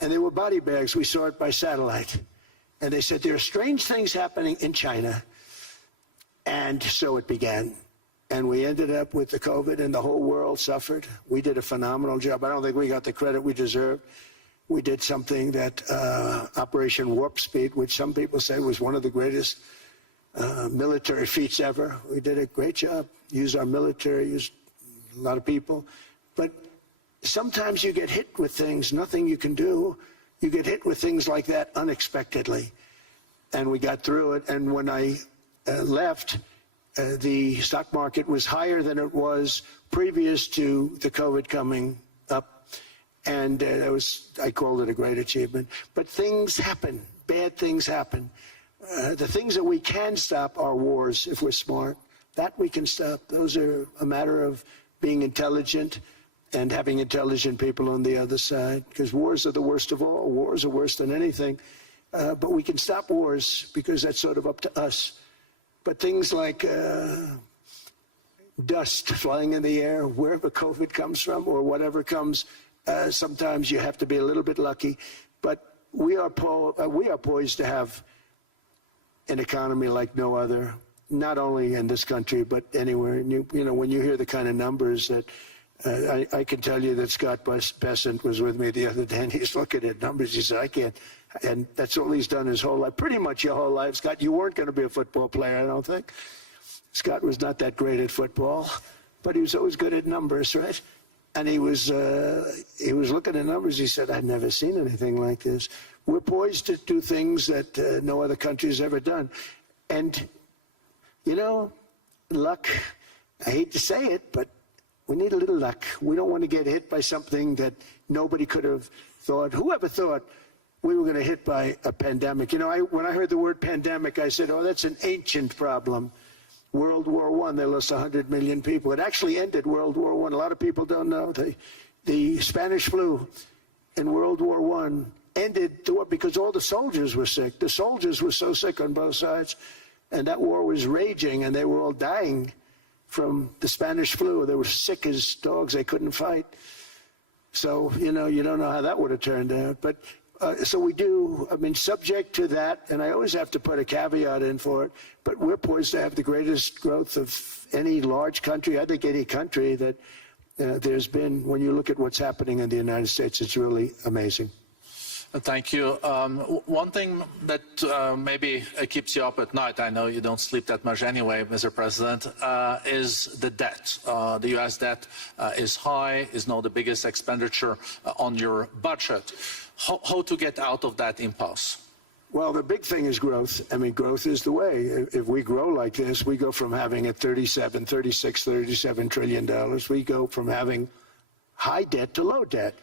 And there were body bags. We saw it by satellite. And they said, there are strange things happening in China. And so it began. And we ended up with the COVID, and the whole world suffered. We did a phenomenal job. I don't think we got the credit we deserved. We did something that Operation Warp Speed, which some people say was one of the greatest military feats ever. We did a great job. Used our military, used a lot of people. But sometimes you get hit with things, nothing you can do. You get hit with things like that unexpectedly. And we got through it. And when I left, the stock market was higher than it was previous to the COVID coming up. And I called it a great achievement. But things happen. Bad things happen. The things that we can stop are wars if we're smart. That we can stop. Those are a matter of being intelligent and having intelligent people on the other side. Because wars are the worst of all. Wars are worse than anything. But we can stop wars because that's sort of up to us. But things like dust flying in the air, wherever COVID comes from or whatever comes, sometimes you have to be a little bit lucky. But we are poised to have an economy like no other, not only in this country, but anywhere. And you know, when you hear the kind of numbers that I can tell you that Scott Bessent was with me the other day, and he's looking at numbers. He said, I can't. And that's all he's done his whole life, pretty much your whole life. Scott, you weren't going to be a football player, I don't think. Scott was not that great at football, but he was always good at numbers, right? And he was looking at numbers. He said, I've never seen anything like this. We're poised to do things that no other country has ever done. And, you know, luck, I hate to say it, but We need a little luck. We don't want to get hit by something that nobody could have thought. Whoever thought we were going to hit by a pandemic? You know, when I heard the word pandemic, I said, oh, that's an ancient problem. World War I, they lost 100 million people. It actually ended World War I. A lot of people don't know. The Spanish flu in World War I ended the war because all the soldiers were sick. The soldiers were so sick on both sides, and that war was raging, and they were all dying from the Spanish flu. They were sick as dogs. They couldn't fight. So, you know, you don't know how that would have turned out. But so we do, I mean, subject to that, and I always have to put a caveat in for it, but we're poised to have the greatest growth of any large country, I think any country that there's been. When you look at what's happening in the United States, it's really amazing. Thank you. One thing that maybe keeps you up at night, I know you don't sleep that much anyway, Mr. President, is the debt. The U.S. debt is high, is now the biggest expenditure on your budget. How to get out of that impasse? Well, the big thing is growth. I mean, growth is the way. If we grow like this, we go from having at $37 trillion. We go from having high debt to low debt.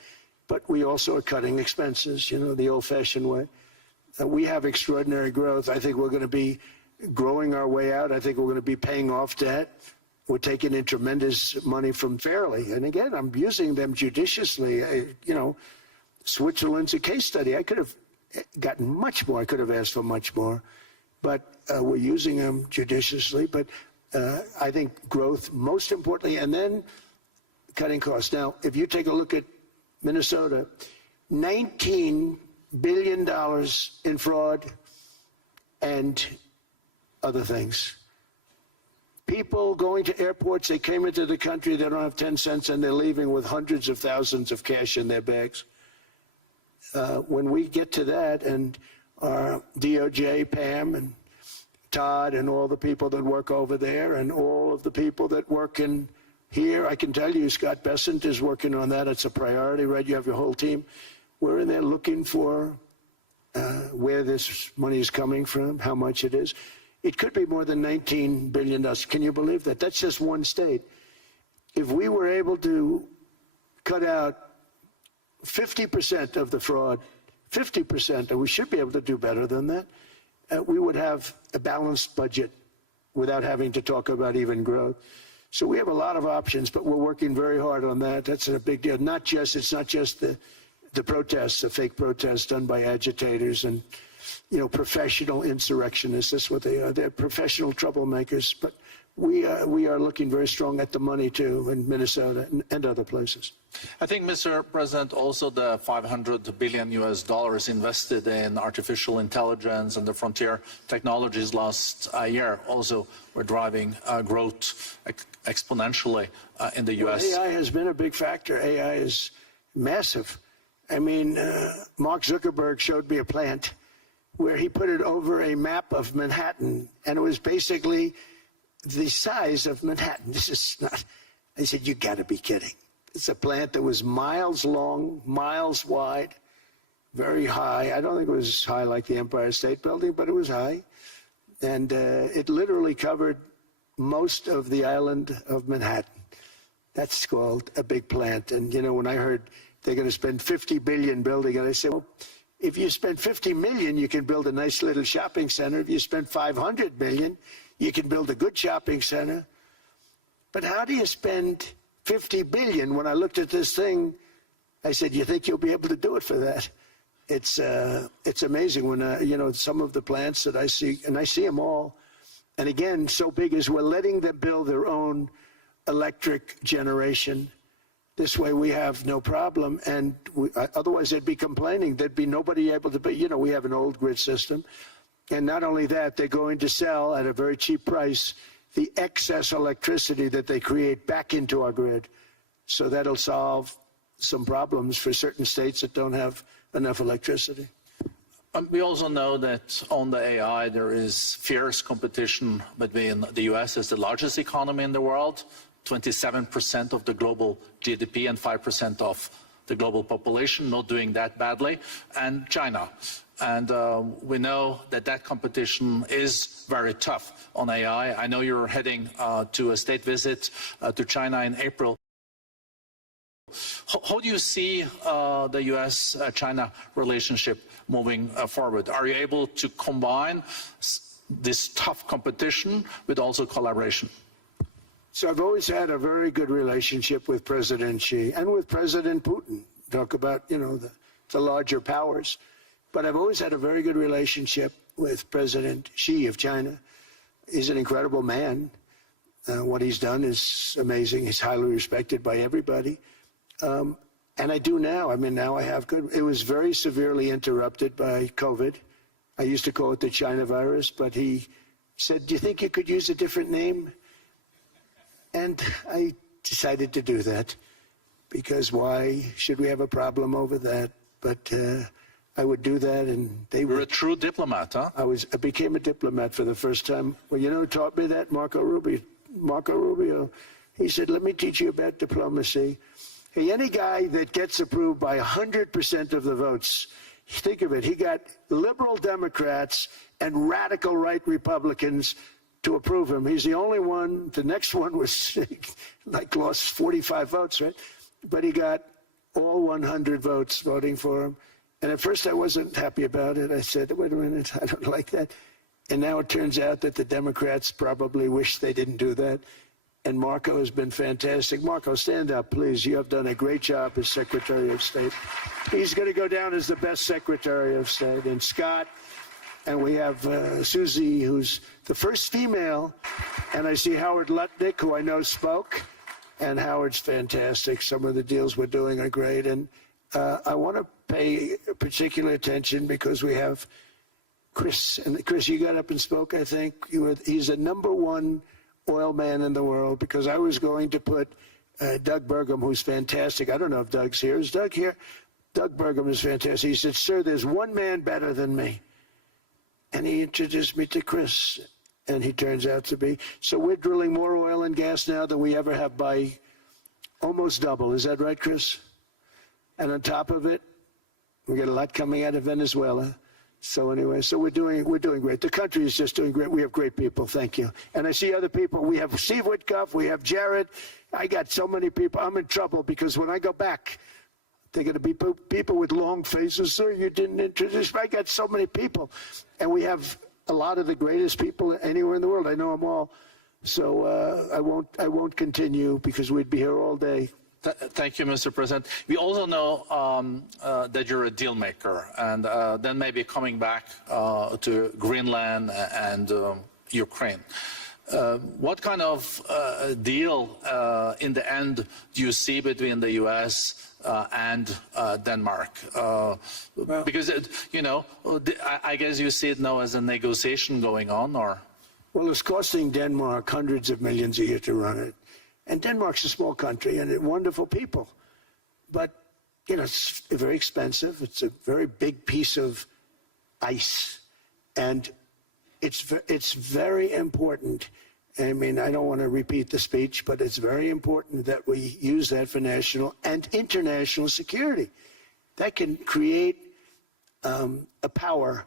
But we also are cutting expenses, you know, the old-fashioned way. We have extraordinary growth. I think we're going to be growing our way out. I think we're going to be paying off debt. We're taking in tremendous money from Fairly. And again, I'm using them judiciously. You know, Switzerland's a case study. I could have gotten much more. I could have asked for much more. But we're using them judiciously. But I think growth, most importantly, and then cutting costs. Now, if you take a look at Minnesota, $19 billion in fraud and other things. People going to airports, they came into the country, they don't have 10 cents, and they're leaving with hundreds of thousands of cash in their bags. When we get to that, and our DOJ, Pam, and Todd, and all the people that work over there, and all of the people that work in here, I can tell you, Scott Bessent is working on that. It's a priority, right? You have your whole team. We're in there looking for where this money is coming from, how much it is. It could be more than $19 billion. Can you believe that? That's just one state. If we were able to cut out 50% of the fraud, 50%, and we should be able to do better than that, we would have a balanced budget without having to talk about even growth. So we have a lot of options, but we're working very hard on that. That's a big deal. It's not just the protests, the fake protests done by agitators and, you know, professional insurrectionists. That's what they are. They're professional troublemakers. But we are looking very strong at the money, too, in Minnesota and other places. I think, Mr. President, also the $500 billion invested in artificial intelligence and the frontier technologies last year also were driving growth exponentially in the U.S. Well, AI has been a big factor. AI is massive. I mean, Mark Zuckerberg showed me a plant where he put it over a map of Manhattan, and it was basically the size of Manhattan. This is not, I said, you got to be kidding. It's a plant that was miles long, miles wide, very high. I don't think it was as high like the Empire State Building, but it was high. And it literally covered most of the island of Manhattan. That's called a big plant. And, you know, when I heard they're going to spend $50 billion building it, I said, well, if you spend $50 million, you can build a nice little shopping center. If you spend $500 million, you can build a good shopping center. But how do you spend $50 billion? When I looked at this thing, I said, you think you'll be able to do it for that? It's amazing when, you know, some of the plants that I see, and I see them all. And again, so big as we're letting them build their own electric generation. This way we have no problem. And otherwise they'd be complaining. There'd be nobody able to be, you know, we have an old grid system. And not only that, they're going to sell at a very cheap price the excess electricity that they create back into our grid. So that'll solve some problems for certain states that don't have enough electricity. We also know that on the AI, there is fierce competition between the U.S. as the largest economy in the world, 27% of the global GDP and 5% of the global population, not doing that badly, and China. And we know that that competition is very tough on AI. I know you're heading to a state visit to China in April. How do you see the U.S.-China relationship moving forward? Are you able to combine this tough competition with also collaboration? So I've always had a very good relationship with President Xi and with President Putin. Talk about, the larger powers. But I've always had a very good relationship with President Xi of China. He's an incredible man. What he's done is amazing. He's highly respected by everybody. And I do now. I mean, now I have good. It was very severely interrupted by COVID. I used to call it the China virus, but he said, "Do you think you could use a different name?" And I decided to do that because why should we have a problem over that? But I would do that, and they were. You're a true diplomat, huh? I became a diplomat for the first time. Well, you know who taught me that? Marco Rubio. Marco Rubio. He said, "Let me teach you about diplomacy." Hey, any guy that gets approved by 100% of the votes, think of it, he got liberal Democrats and radical right Republicans to approve him. He's the only one. The next one was lost 45 votes, right? But he got all 100 votes voting for him. And at first I wasn't happy about it. I said, wait a minute, I don't like that. And now it turns out that the Democrats probably wish they didn't do that. And Marco has been fantastic. Marco, stand up, please. You have done a great job as Secretary of State. He's going to go down as the best Secretary of State. And Scott, and we have Susie, who's the first female. And I see Howard Lutnick, who I know spoke. And Howard's fantastic. Some of the deals we're doing are great. And I want to pay particular attention because we have Chris. And Chris, you got up and spoke, I think. He's the #1 oil man in the world, because I was going to put Doug Burgum, who's fantastic. I don't know if Doug's here. Is Doug here? Doug Burgum is fantastic. He said, "Sir, there's one man better than me." And he introduced me to Chris, and he turns out to be. So we're drilling more oil and gas now than we ever have by almost double. Is that right, Chris? And on top of it, we get a lot coming out of Venezuela. So anyway, so we're doing great. The country is just doing great. We have great people. Thank you. And I see other people. We have Steve Witkoff. We have Jared. I got so many people. I'm in trouble because when I go back, they're going to be people with long faces. "Sir, you didn't introduce me." I got so many people. And we have a lot of the greatest people anywhere in the world. I know them all. So I won't continue because we'd be here all day. Thank you, Mr. President. We also know that you're a deal maker, and then maybe coming back to Greenland and Ukraine. What kind of deal in the end do you see between the U.S. And Denmark? Because, I guess you see it now as a negotiation going on, or? Well, it's costing Denmark hundreds of millions a year to run it. And Denmark's a small country and wonderful people. But, it's very expensive. It's a very big piece of ice. And it's very important. I mean, I don't want to repeat the speech, but it's very important that we use that for national and international security. That can create a power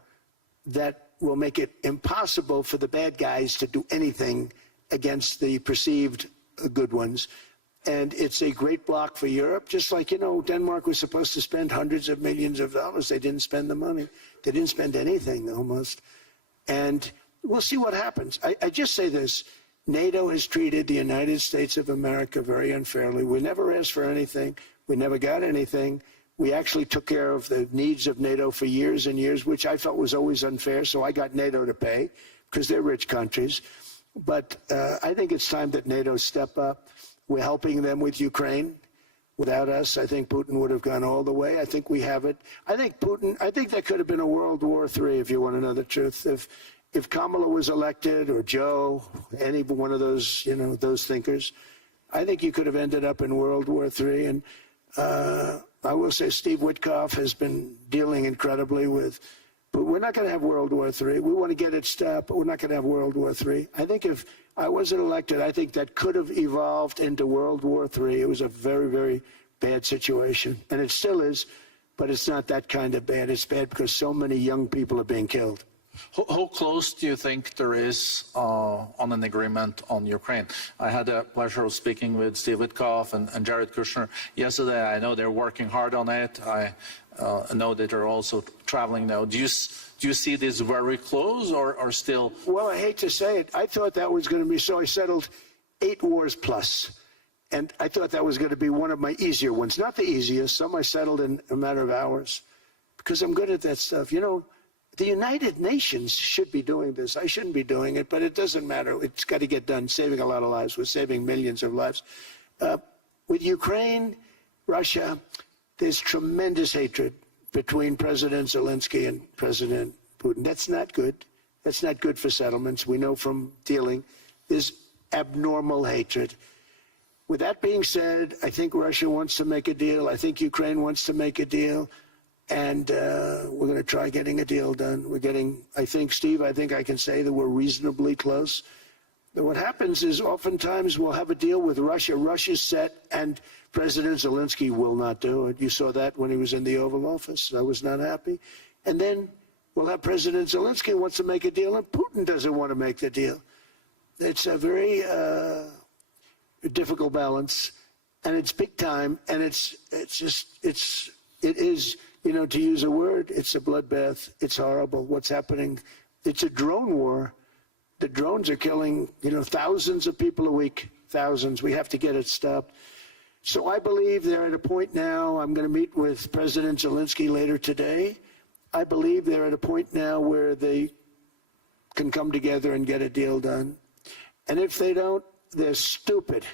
that will make it impossible for the bad guys to do anything against the perceived good ones. And it's a great block for Europe, just like, Denmark was supposed to spend hundreds of millions of dollars. They didn't spend the money. They didn't spend anything, almost. And we'll see what happens. I just say this. NATO has treated the United States of America very unfairly. We never asked for anything. We never got anything. We actually took care of the needs of NATO for years and years, which I felt was always unfair. So I got NATO to pay because they're rich countries. But I think it's time that NATO step up. We're helping them with Ukraine. Without us, I think Putin would have gone all the way. I think we have it. I think there could have been a World War III, if you want to know the truth. If Kamala was elected, or Joe, any one of those, those thinkers, I think you could have ended up in World War III. And I will say Steve Witkoff has been dealing incredibly with. But we're not going to have World War III. We want to get it stopped, but we're not going to have World War III. I think if I wasn't elected, I think that could have evolved into World War III. It was a very, very bad situation. And it still is, but it's not that kind of bad. It's bad because so many young people are being killed. How close do you think there is on an agreement on Ukraine? I had the pleasure of speaking with Steve Witkoff and Jared Kushner yesterday. I know they're working hard on it. I know that they're also traveling now. Do you see this very close or still? Well, I hate to say it. I thought that was going to be so. I settled 8 wars plus. And I thought that was going to be one of my easier ones. Not the easiest. Some I settled in a matter of hours because I'm good at that stuff. You know, the United Nations should be doing this. I shouldn't be doing it, but it doesn't matter. It's got to get done, saving a lot of lives. We're saving millions of lives. With Ukraine, Russia, there's tremendous hatred between President Zelensky and President Putin. That's not good. That's not good for settlements. We know from dealing. There's abnormal hatred. With that being said, I think Russia wants to make a deal. I think Ukraine wants to make a deal. And we're going to try getting a deal done. We're getting, I think, Steve, I think I can say that we're reasonably close. But what happens is oftentimes we'll have a deal with Russia. Russia's set, and President Zelensky will not do it. You saw that when he was in the Oval Office. I was not happy. And then we'll have President Zelensky wants to make a deal, and Putin doesn't want to make the deal. It's a very difficult balance, and it's big time, and it is, you know, to use a word, it's a bloodbath. It's horrible what's happening. It's a drone war. The drones are killing, you know, thousands of people a week, thousands. We have to get it stopped. So I believe they're at a point now. I'm going to meet with President Zelensky later today. I believe they're at a point now where they can come together and get a deal done. And if they don't, they're stupid.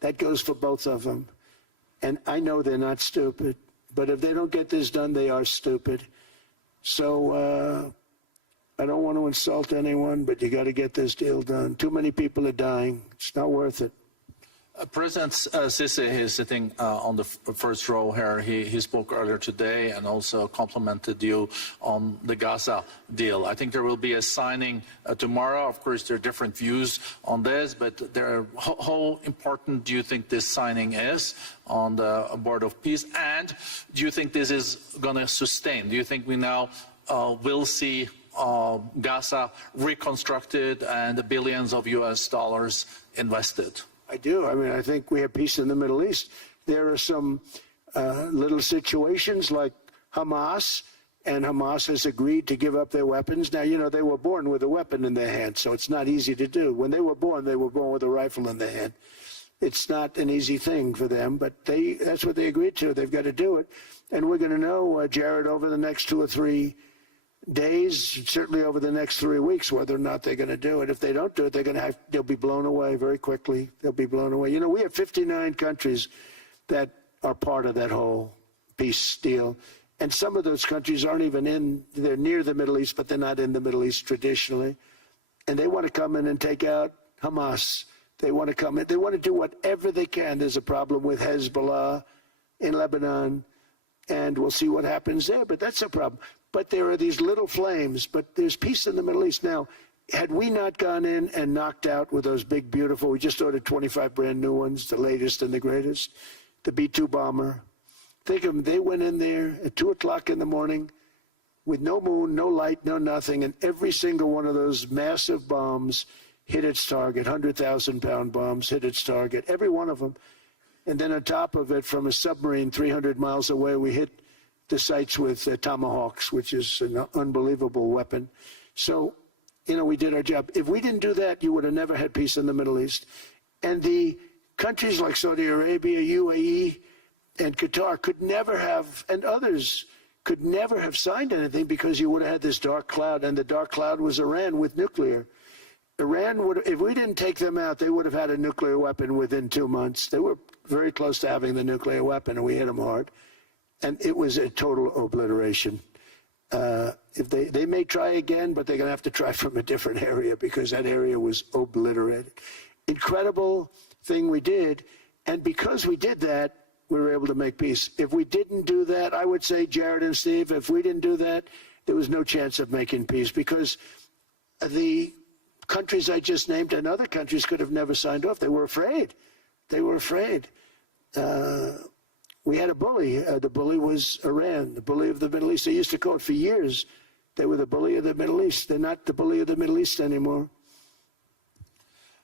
That goes for both of them. And I know they're not stupid. But if they don't get this done, they are stupid. So I don't want to insult anyone, but you got to get this deal done. Too many people are dying. It's not worth it. President Sisi is sitting on the first row here. He spoke earlier today and also complimented you on the Gaza deal. I think there will be a signing tomorrow. Of course, there are different views on this, but how important do you think this signing is on the board of peace? And do you think this is going to sustain? Do you think we now will see Gaza reconstructed and billions of US dollars invested? I do. I mean, I think we have peace in the Middle East. There are some little situations like Hamas, and Hamas has agreed to give up their weapons. Now, you know, they were born with a weapon in their hand, so it's not easy to do. When they were born with a rifle in their hand. It's not an easy thing for them, but that's what they agreed to. They've got to do it. And we're going to know, Jared, over the next 2 or 3 days, certainly over the next 3 weeks, whether or not they're going to do it. If they don't do it, they'll be blown away very quickly. They'll be blown away. You know, we have 59 countries that are part of that whole peace deal. And some of those countries aren't even they're near the Middle East, but they're not in the Middle East traditionally. And they want to come in and take out Hamas. They want to come in. They want to do whatever they can. There's a problem with Hezbollah in Lebanon, and we'll see what happens there. But that's a problem. But there are these little flames, but there's peace in the Middle East. Now, had we not gone in and knocked out with those big, beautiful, we just ordered 25 brand new ones, the latest and the greatest, the B-2 bomber. Think of them, they went in there at 2 o'clock in the morning with no moon, no light, no nothing, and every single one of those massive bombs hit its target, 100,000-pound bombs hit its target, every one of them. And then on top of it, from a submarine 300 miles away, we hit the sites with tomahawks, which is an unbelievable weapon. So, you know, we did our job. If we didn't do that, you would have never had peace in the Middle East. And the countries like Saudi Arabia, UAE, and Qatar could never have, and others could never have signed anything because you would have had this dark cloud, and the dark cloud was Iran with nuclear. Iran would, if we didn't take them out, they would have had a nuclear weapon within 2 months. They were very close to having the nuclear weapon, and we hit them hard. And it was a total obliteration. If they may try again, but they're going to have to try from a different area because that area was obliterated. Incredible thing we did. And because we did that, we were able to make peace. If we didn't do that, I would say, Jared and Steve, if we didn't do that, there was no chance of making peace because the countries I just named and other countries could have never signed off. They were afraid. They were afraid. We had a bully. The bully was Iran, the bully of the Middle East. They used to call it for years They were the bully of the Middle East. They're not the bully of the Middle East anymore.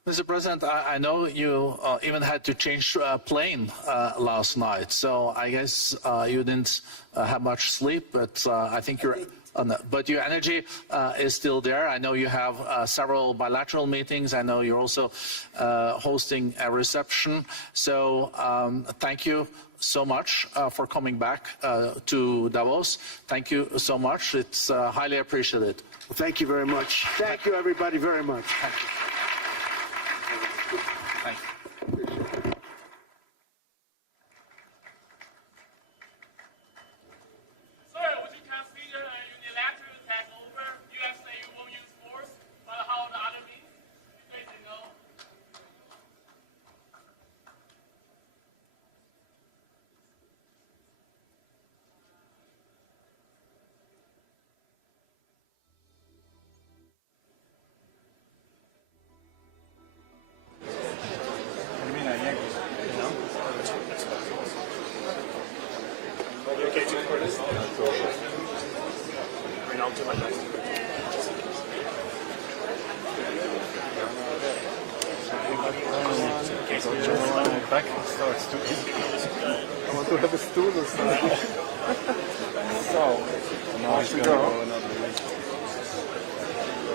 Mr. President, I know you even had to change plane last night, so I guess you didn't have much sleep, but I think but your energy is still there. I know you have several bilateral meetings. I know you're also hosting a reception. So thank you so much for coming back to Davos. Thank you so much. It's highly appreciated. Well, thank you very much. Thank you, everybody, very much. Thank you. Thank you. Sir, would you consider a unilateral takeover? U.S. say you won't use force, but how the other means? You say no. Back starts to I want to have a stool or something. So, now he's going to go another way.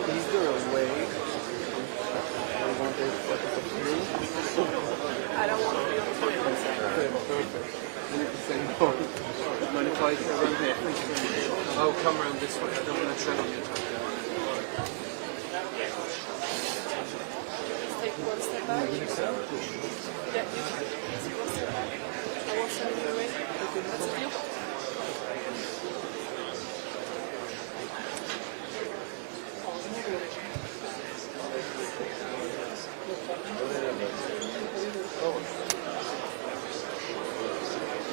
Is there a way I want to set it up here? I don't want to be on the toilet. Okay, perfect. I need to say no. Mind if I go around here? Oh, come around this way. I don't want to tread on your toe. Take one step back. Yeah, you can. Take one step back. I will send you away. That's a deal.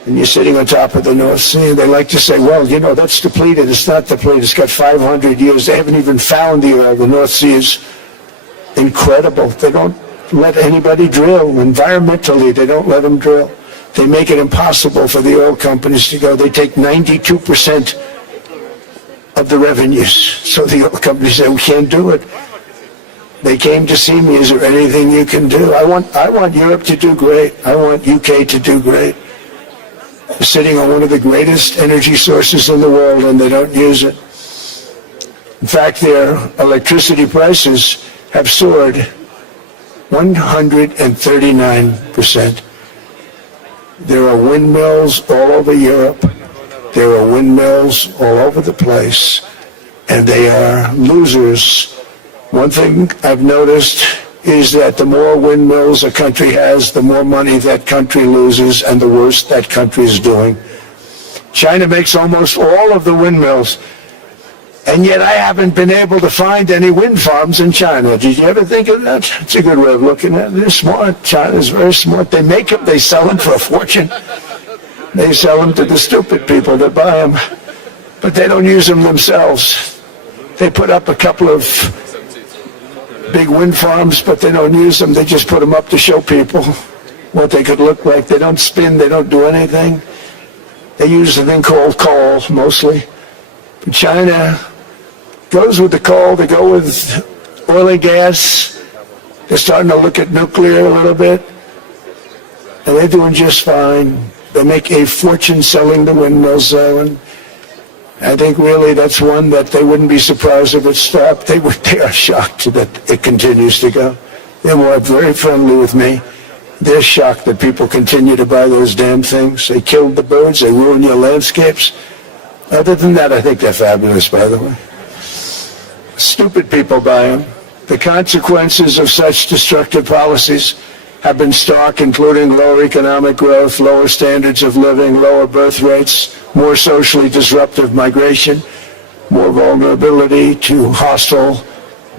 And you're sitting on top of the North Sea. They like to say, well, you know, that's depleted. It's not depleted. It's got 500 years. They haven't even found the oil. The North Sea is incredible. They don't let anybody drill. Environmentally, they don't let them drill. They make it impossible for the oil companies to go. They take 92% of the revenues. So the oil companies say, we can't do it. They came to see me. Is there anything you can do? I want Europe to do great. I want UK to do great. They're sitting on one of the greatest energy sources in the world, and they don't use it. In fact, their electricity prices have soared 139%. There are windmills all over Europe. There are windmills all over the place, and they are losers. One thing I've noticed is that the more windmills a country has, the more money that country loses, and the worse that country is doing. China makes almost all of the windmills, and yet I haven't been able to find any wind farms in China. Did you ever think of that? It's a good way of looking at it. They're smart. China's very smart. They make them, they sell them for a fortune. They sell them to the stupid people that buy them, but they don't use them themselves. They put up a couple of big wind farms, but they don't use them. They just put them up to show people what they could look like. They don't spin. They don't do anything. They use a thing called coal, mostly. But China goes with the coal. They go with oil and gas. They're starting to look at nuclear a little bit. And they're doing just fine. They make a fortune selling the windmills, and I think really that's one that they wouldn't be surprised if it stopped. They are shocked that it continues to go. They were very friendly with me. They're shocked that people continue to buy those damn things. They killed the birds. They ruin your landscapes. Other than that, I think they're fabulous, by the way. Stupid people buy them. The consequences of such destructive policies have been stark, including lower economic growth, lower standards of living, lower birth rates, more socially disruptive migration, more vulnerability to hostile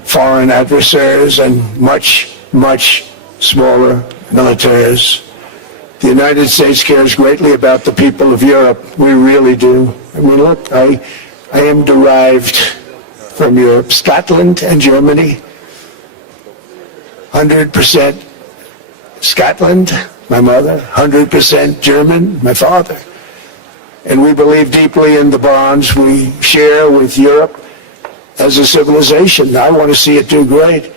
foreign adversaries, and much, much smaller militaries. The United States cares greatly about the people of Europe. We really do. I mean, look, I am derived from Europe, Scotland and Germany, 100% Scotland, my mother, 100% German, my father. And we believe deeply in the bonds we share with Europe. as a civilization. I want to see it do great.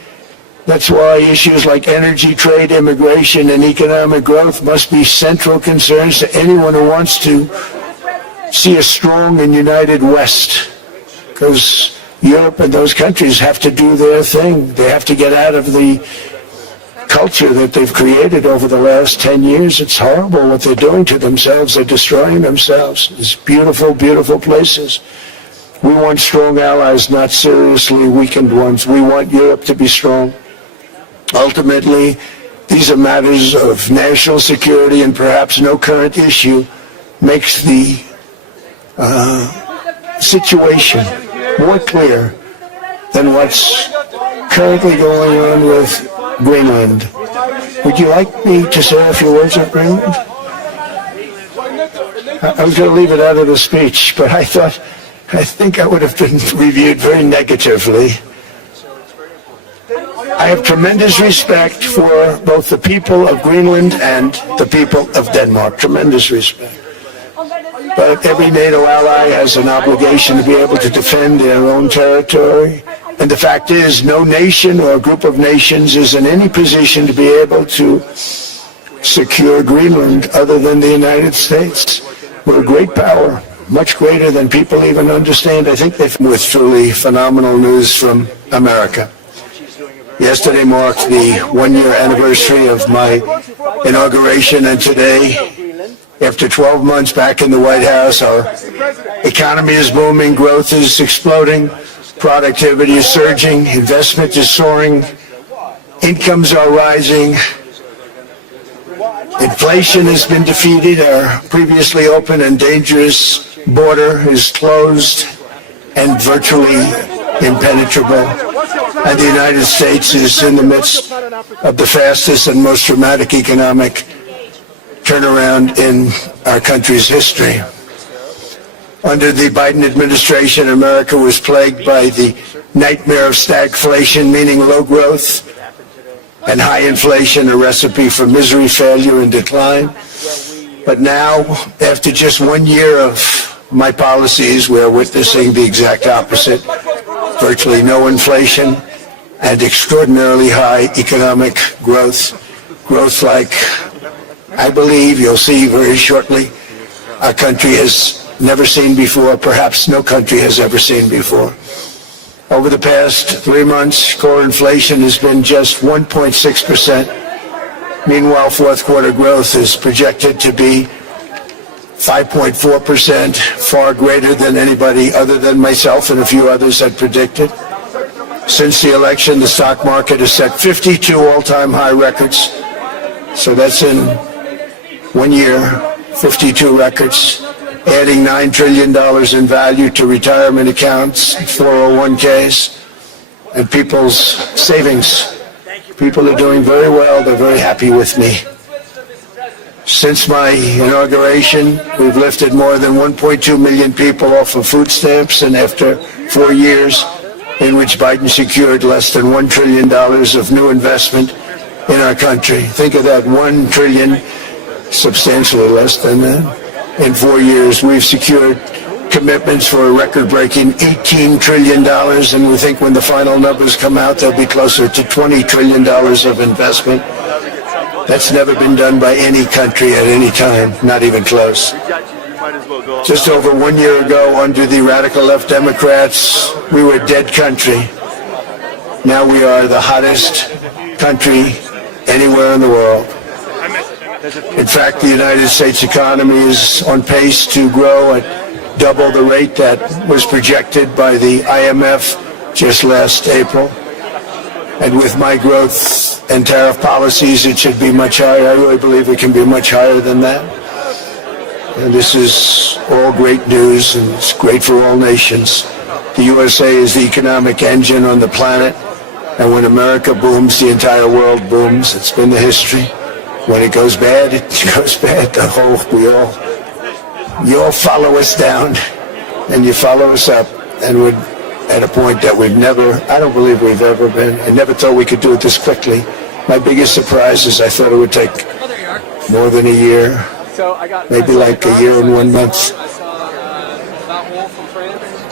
That's why issues like energy, trade, immigration, and economic growth must be central concerns to anyone who wants to see a strong and united West. Because Europe and those countries have to do their thing. They have to get out of the culture that they've created over the last 10 years. It's horrible what they're doing to themselves. They're destroying themselves. It's beautiful, beautiful places. We want strong allies, not seriously weakened ones. We want Europe to be strong. Ultimately, these are matters of national security, and perhaps no current issue makes the situation more clear than what's currently going on with Greenland. Would you like me to say a few words on Greenland? I was going to leave it out of the speech, but I think I would have been reviewed very negatively. I have tremendous respect for both the people of Greenland and the people of Denmark, tremendous respect. But every NATO ally has an obligation to be able to defend their own territory. And the fact is, no nation or group of nations is in any position to be able to secure Greenland other than the United States. We're a great power, much greater than people even understand. I think they've with truly phenomenal news from America. Yesterday marked the one-year anniversary of my inauguration, and today, after 12 months back in the White House, our economy is booming, growth is exploding, productivity is surging, investment is soaring, incomes are rising, inflation has been defeated, our previously open and dangerous border is closed and virtually impenetrable. And the United States is in the midst of the fastest and most dramatic economic turnaround in our country's history. Under the Biden administration, America was plagued by the nightmare of stagflation, meaning low growth, and high inflation, a recipe for misery, failure, and decline. But now, after just 1 year of my policies, we're witnessing the exact opposite. Virtually no inflation and extraordinarily high economic growth. Growth like I believe you'll see very shortly our country has never seen before, perhaps no country has ever seen before. Over the past 3 months, core inflation has been just 1.6%. Meanwhile, fourth quarter growth is projected to be 5.4%, far greater than anybody other than myself and a few others had predicted. Since the election, the stock market has set 52 all-time high records. So that's in 1 year, 52 records, adding $9 trillion in value to retirement accounts, 401ks, and people's savings. People are doing very well. They're very happy with me. Since my inauguration, we've lifted more than 1.2 million people off of food stamps, and after 4 years in which Biden secured less than $1 trillion of new investment in our country. Think of that, $1 trillion, substantially less than that. In 4 years, we've secured commitments for a record-breaking $18 trillion, and we think when the final numbers come out, they'll be closer to $20 trillion of investment. That's never been done by any country at any time, not even close. Just over 1 year ago, under the radical left Democrats, we were a dead country. Now we are the hottest country anywhere in the world. In fact, the United States economy is on pace to grow at double the rate that was projected by the IMF just last April. And with my growth and tariff policies, it should be much higher. I really believe it can be much higher than that. And this is all great news, and it's great for all nations. The USA is the economic engine on the planet, and when America booms, the entire world booms. It's been the history. When it goes bad, it goes bad. You all follow us down, and you follow us up, and we're at a point that I don't believe we've ever been. I never thought we could do it this quickly. My biggest surprise is I thought it would take more than a year, maybe like a year and 1 month.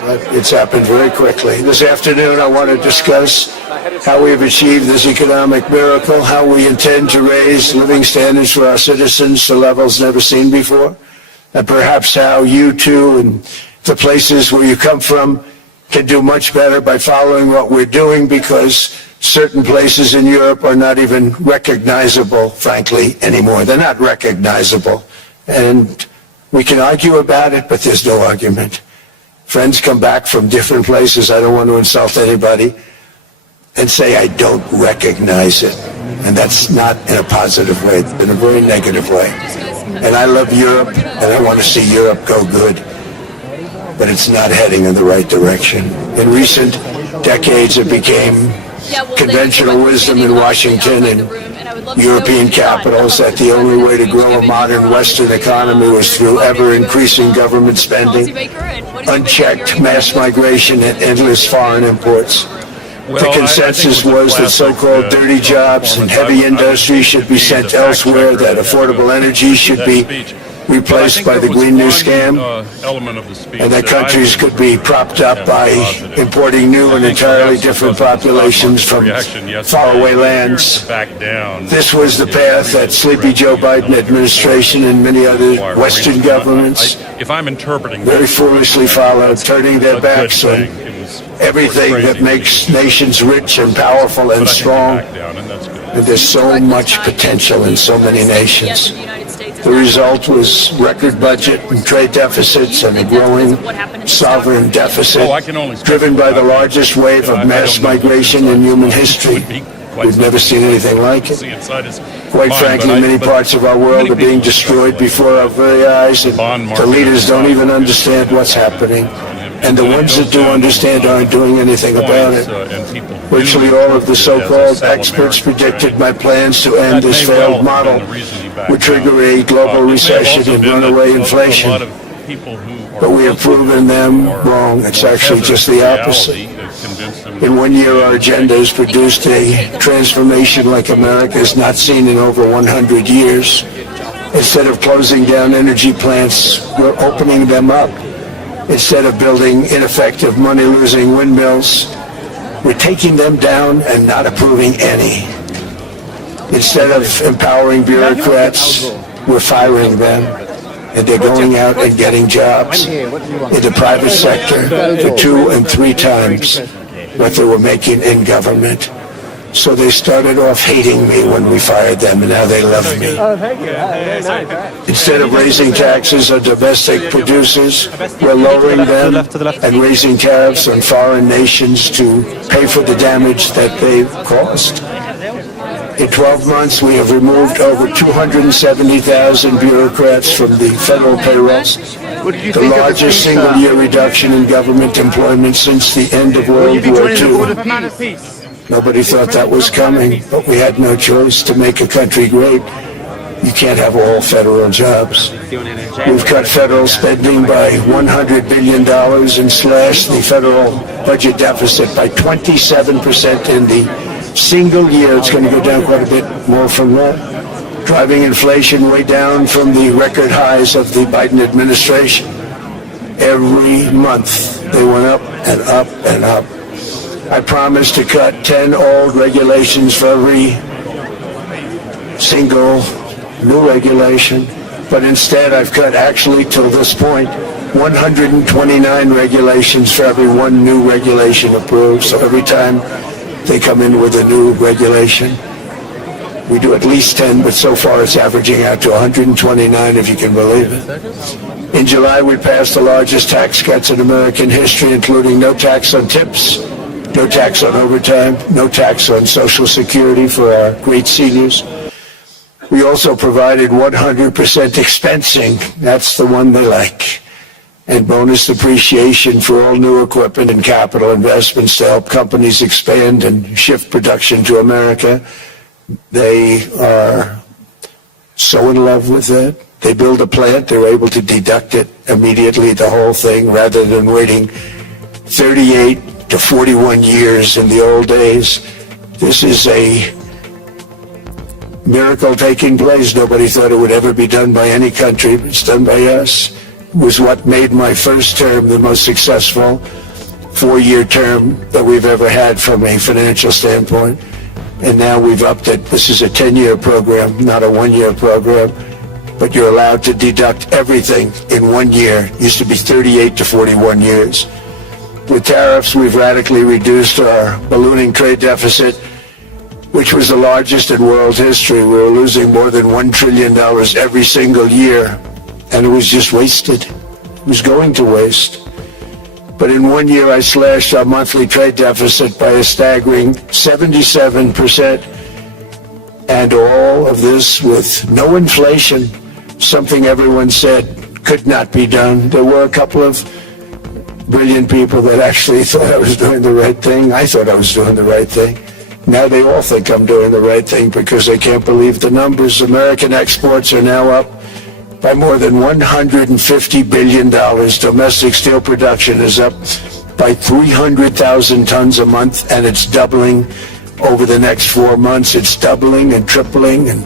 but it's happened very quickly. This afternoon, I want to discuss how we have achieved this economic miracle, how we intend to raise living standards for our citizens to levels never seen before, and perhaps how you too and the places where you come from can do much better by following what we're doing, because certain places in Europe are not even recognizable, frankly, anymore. They're not recognizable. And we can argue about it, but there's no argument. Friends come back from different places. I don't want to insult anybody, and say, I don't recognize it. And that's not in a positive way. It's in a very negative way. And I love Europe, and I want to see Europe go good. But it's not heading in the right direction. In recent decades, it became conventional wisdom in Washington and European capitals that the only way to grow a modern Western economy was through ever-increasing government spending, unchecked mass migration, and endless foreign imports. The consensus was that so-called dirty jobs and heavy industry should be sent elsewhere, that affordable energy should be replaced by the Green New Scam, and that countries could be propped up by importing new and entirely different populations from faraway lands. This was the path that sleepy Joe Biden administration and many other Western governments very foolishly followed, turning their backs on everything that makes nations rich and powerful and strong. And there's so much potential in so many nations. The result was record budget and trade deficits and a growing sovereign deficit, driven by the largest wave of mass migration in human history. We've never seen anything like it. Quite frankly, many parts of our world are being destroyed before our very eyes, and the leaders don't even understand what's happening. And the ones that do understand aren't doing anything about it. Virtually all of the so-called experts predicted my plans to end this failed model would trigger a global recession and runaway inflation. But we have proven them wrong. It's actually just the opposite. In 1 year, our agenda has produced a transformation like America has not seen in over 100 years. Instead of closing down energy plants, we're opening them up. Instead of building ineffective, money-losing windmills, we're taking them down and not approving any. Instead of empowering bureaucrats, we're firing them, and they're going out and getting jobs in the private sector for 2 and 3 times what they were making in government. So they started off hating me when we fired them, and now they love me. Oh, thank you. Very nice. Instead of raising taxes on domestic producers, we're lowering them and raising tariffs on foreign nations to pay for the damage that they've caused. In 12 months, we have removed over 270,000 bureaucrats from the federal payrolls, the largest single-year reduction in government employment since the end of World War II. Nobody thought that was coming, but we had no choice. To make a country great, you can't have all federal jobs. We've cut federal spending by $100 billion and slashed the federal budget deficit by 27% in the single year. It's going to go down quite a bit more from that, driving inflation way down from the record highs of the Biden administration. Every month, they went up and up and up. I promised to cut 10 old regulations for every single new regulation, but instead I've cut, actually till this point, 129 regulations for every one new regulation approved. So every time they come in with a new regulation, we do at least 10, but so far it's averaging out to 129, if you can believe it. In July, we passed the largest tax cuts in American history, including no tax on tips, no tax on overtime, no tax on Social Security for our great seniors. We also provided 100% expensing, that's the one they like, and bonus depreciation for all new equipment and capital investments to help companies expand and shift production to America. They are so in love with it. They build a plant, they're able to deduct it immediately, the whole thing, rather than waiting 38 to 41 years in the old days. This is a miracle taking place. Nobody thought it would ever be done by any country, but it's done by us. was what made my first term the most successful 4-year term that we've ever had from a financial standpoint. And now we've upped it. This is a 10-year program, not a 1-year program. But you're allowed to deduct everything in 1 year. It used to be 38 to 41 years. With tariffs, we've radically reduced our ballooning trade deficit, which was the largest in world history. We were losing more than $1 trillion every single year, and it was just wasted. It was going to waste. But in 1 year, I slashed our monthly trade deficit by a staggering 77%, and all of this with no inflation, something everyone said could not be done. There were a couple of brilliant people that actually thought I was doing the right thing. I thought I was doing the right thing. Now they all think I'm doing the right thing because they can't believe the numbers. American exports are now up by more than $150 billion. Domestic steel production is up by 300,000 tons a month, and it's doubling over the next 4 months. It's doubling and tripling, and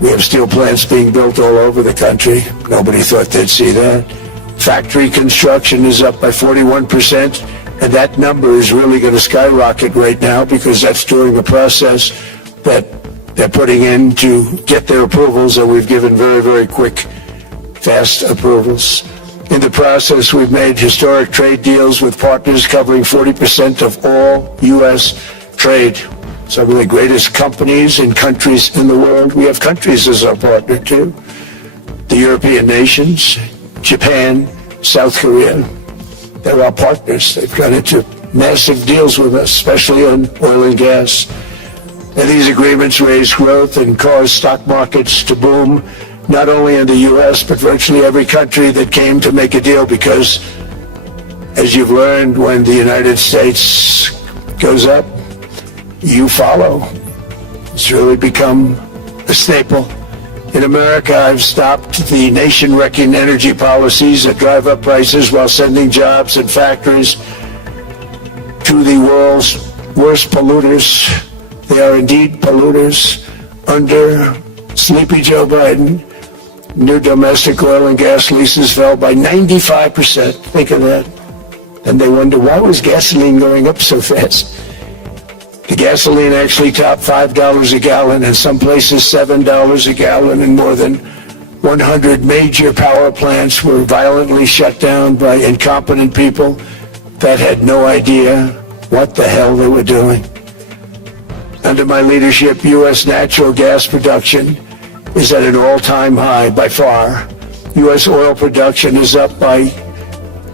we have steel plants being built all over the country. Nobody thought they'd see that. Factory construction is up by 41%, and that number is really going to skyrocket right now because that's during the process that they're putting in to get their approvals, and we've given very, very quick, fast approvals. In the process, we've made historic trade deals with partners covering 40% of all U.S. trade. Some of the greatest companies and countries in the world. We have countries as our partner, too. The European nations, Japan, South Korea. They're our partners. They've gone into massive deals with us, especially on oil and gas. And these agreements raise growth and cause stock markets to boom, not only in the U.S., but virtually every country that came to make a deal, because, as you've learned, when the United States goes up, you follow. It's really become a staple. In America, I've stopped the nation-wrecking energy policies that drive up prices while sending jobs and factories to the world's worst polluters. They are indeed polluters. Under Sleepy Joe Biden, new domestic oil and gas leases fell by 95%. Think of that. And they wonder, why was gasoline going up so fast? The gasoline actually topped $5 a gallon, and some places $7 a gallon, and more than 100 major power plants were violently shut down by incompetent people that had no idea what the hell they were doing. Under my leadership, U.S. natural gas production is at an all-time high by far. U.S. oil production is up by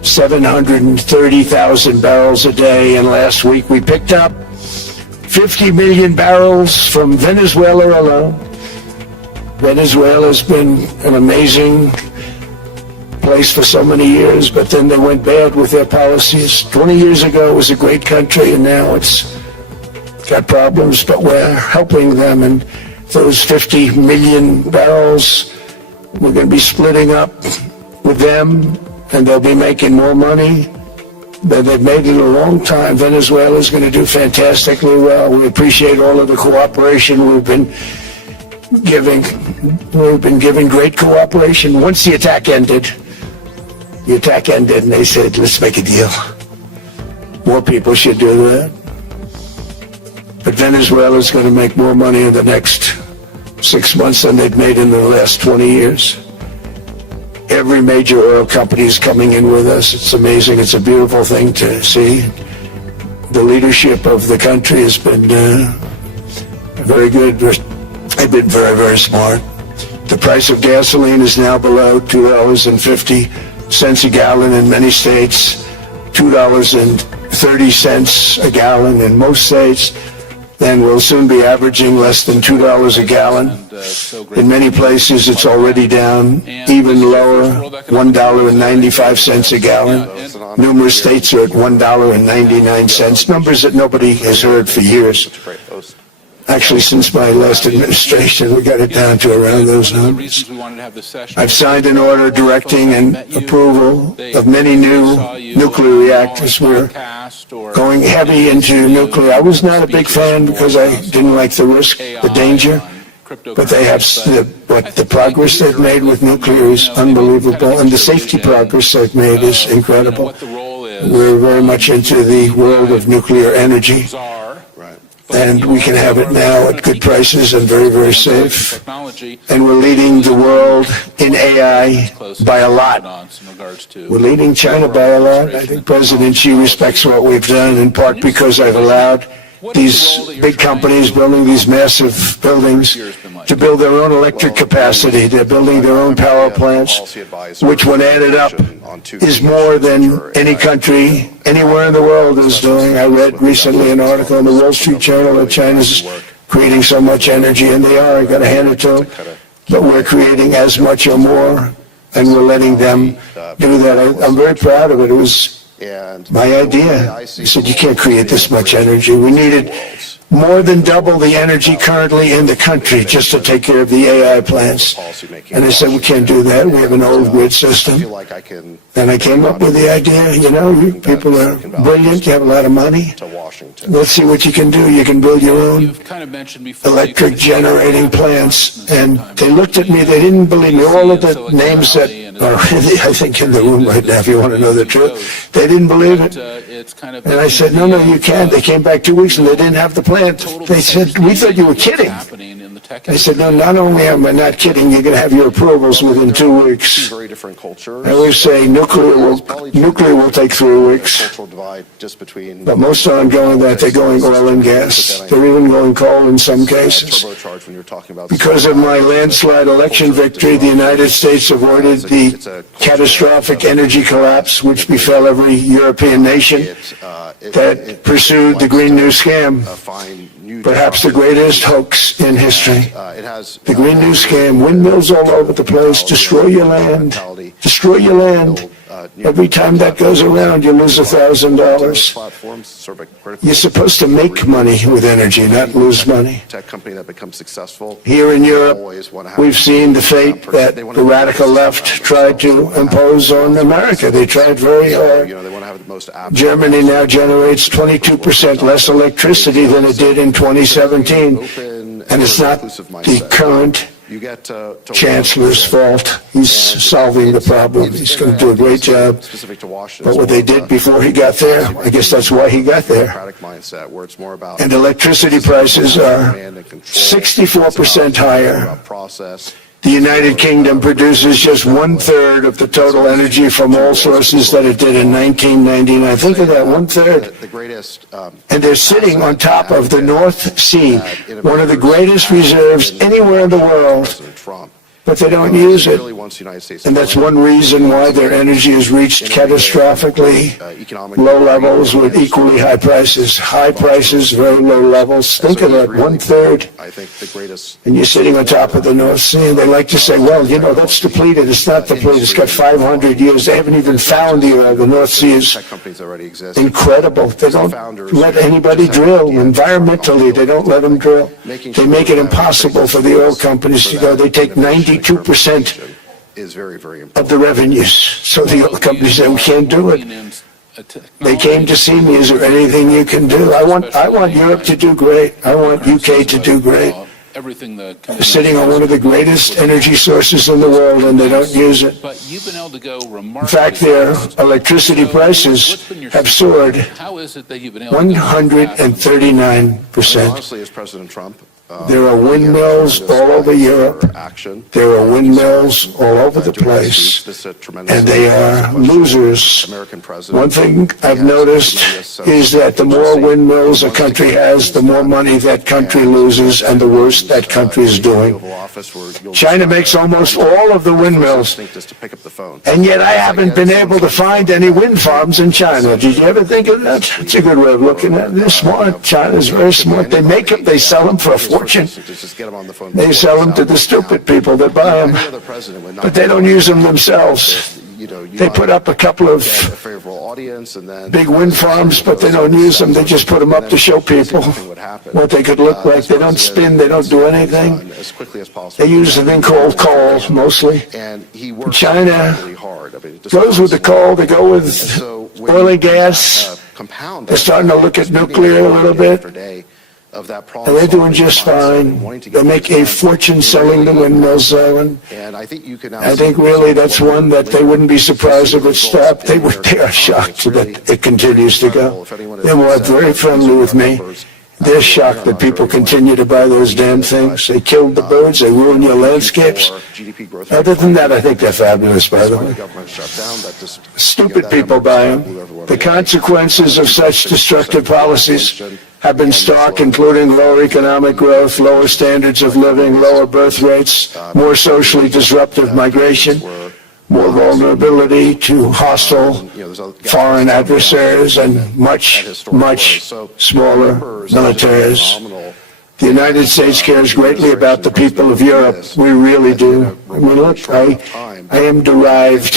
730,000 barrels a day, and last week we picked up 50 million barrels from Venezuela alone. Venezuela's been an amazing place for so many years, but then they went bad with their policies. 20 years ago it was a great country, and now it's got problems, but we're helping them. And those 50 million barrels, we're going to be splitting up with them, and they'll be making more money than they've made in a long time. Venezuela's going to do fantastically well. We appreciate all of the cooperation we've been giving. We've been giving great cooperation. Once the attack ended, and they said, let's make a deal. More people should do that. But Venezuela's going to make more money in the next 6 months than they've made in the last 20 years. Every major oil company is coming in with us. It's amazing. It's a beautiful thing to see. The leadership of the country has been very good. They've been very, very smart. The price of gasoline is now below $2.50 a gallon in many states, $2.30 a gallon in most states. Then we'll soon be averaging less than $2 a gallon. In many places, it's already down even lower, $1.95 a gallon. Numerous states are at $1.99, numbers that nobody has heard for years. Actually, since my last administration, we got it down to around those numbers. I've signed an order directing an approval of many new nuclear reactors. We're going heavy into nuclear. I was not a big fan because I didn't like the risk, the danger, but they have the But the progress they've made with nuclear is unbelievable, and the safety progress they've made is incredible. What the role is. We're very much into the world of nuclear energy, and we can have it now at good prices and very, very safe. Technology. And we're leading the world in AI by a lot. We're leading China by a lot. I think President Xi respects what we've done, in part because I've allowed these big companies building these massive buildings to build their own electric capacity. They're building their own power plants, which when added up is more than any country anywhere in the world is doing. I read recently an article in the Wall Street Journal that China's creating so much energy, and they are. I got to hand it to them. But we're creating as much or more, and we're letting them do that. I'm very proud of it. It was my idea. I said, you can't create this much energy. We needed more than double the energy currently in the country just to take care of the AI plants. And I said, we can't do that. We have an old grid system. And I came up with the idea, you know, you people are brilliant, you have a lot of money. Let's see what you can do. You can build your own electric generating plants. And they looked at me, they didn't believe me. All of the names that are, I think, in the room right now, if you want to know the truth, they didn't believe it. And I said, no, you can't. They came back 2 weeks and they didn't have the plant. They said, we thought you were kidding. I said, no, not only am I not kidding, you're going to have your approvals within 2 weeks. I always say nuclear will take 3 weeks. But most aren't going that. They're going oil and gas. They're even going coal in some cases. Because of my landslide election victory, the United States avoided the catastrophic energy collapse which befell every European nation that pursued the Green New Scam, perhaps the greatest hoax in history. The Green New Scam, windmills all over the place, destroy your land, destroy your land. Every time that goes around, you lose $1,000. You're supposed to make money with energy, not lose money. Here in Europe, we've seen the fate that the radical left tried to impose on America. They tried very hard. Germany now generates 22% less electricity than it did in 2017. And it's not the current Chancellor's fault. He's solving the problem. He's going to do a great job. But what they did before he got there, I guess that's why he got there. And electricity prices are 64% higher. The United Kingdom produces just 1/3 of the total energy from all sources that it did in 1999. Think of that, 1/3. And they're sitting on top of the North Sea, one of the greatest reserves anywhere in the world. But they don't use it. And that's one reason why their energy has reached catastrophically low levels with equally high prices. High prices, very low levels. Think of that, 1/3. And you're sitting on top of the North Sea, and they like to say, well, you know, that's depleted. It's not depleted. It's got 500 years. They haven't even found the oil. The North Sea is incredible. They don't let anybody drill. Environmentally, they don't let them drill. They make it impossible for the oil companies to go. They take 92% of the revenues. So the oil companies say, we can't do it. They came to see me. Is there anything you can do? I want Europe to do great. I want UK to do great. They're sitting on one of the greatest energy sources in the world, and they don't use it. In fact, their electricity prices have soared 139%. Honestly, as President Trump, there are windmills all over Europe. There are windmills all over the place. And they are losers. One thing I've noticed is that the more windmills a country has, the more money that country loses and the worse that country is doing. China makes almost all of the windmills. And yet I haven't been able to find any wind farms in China. Did you ever think of that? It's a good way of looking at it. They're smart. China's very smart. They make them, they sell them for a fortune. They sell them to the stupid people that buy them, but they don't use them themselves. They put up a couple of big wind farms, but they don't use them. They just put them up to show people what they could look like. They don't spin. They don't do anything. They use a thing called coal, mostly. China goes with the coal. They go with oil and gas. They're starting to look at nuclear a little bit. of that And problem. they're doing just fine. They make a fortune selling the windmills, Owen. And I think you can now I think really that's one that they wouldn't be surprised if it stopped. They are shocked that it continues to go. They were very friendly with me. They're shocked that people continue to buy those damn things. They killed the birds. They ruined your landscapes. Other than that, I think they're fabulous, by the way. Stupid people buy them. The consequences of such destructive policies have been stark, including lower economic growth, lower standards of living, lower birth rates, more socially disruptive migration, more vulnerability to hostile foreign adversaries, and much smaller militaries. The United States cares greatly about the people of Europe. We really do. I mean, look, I am derived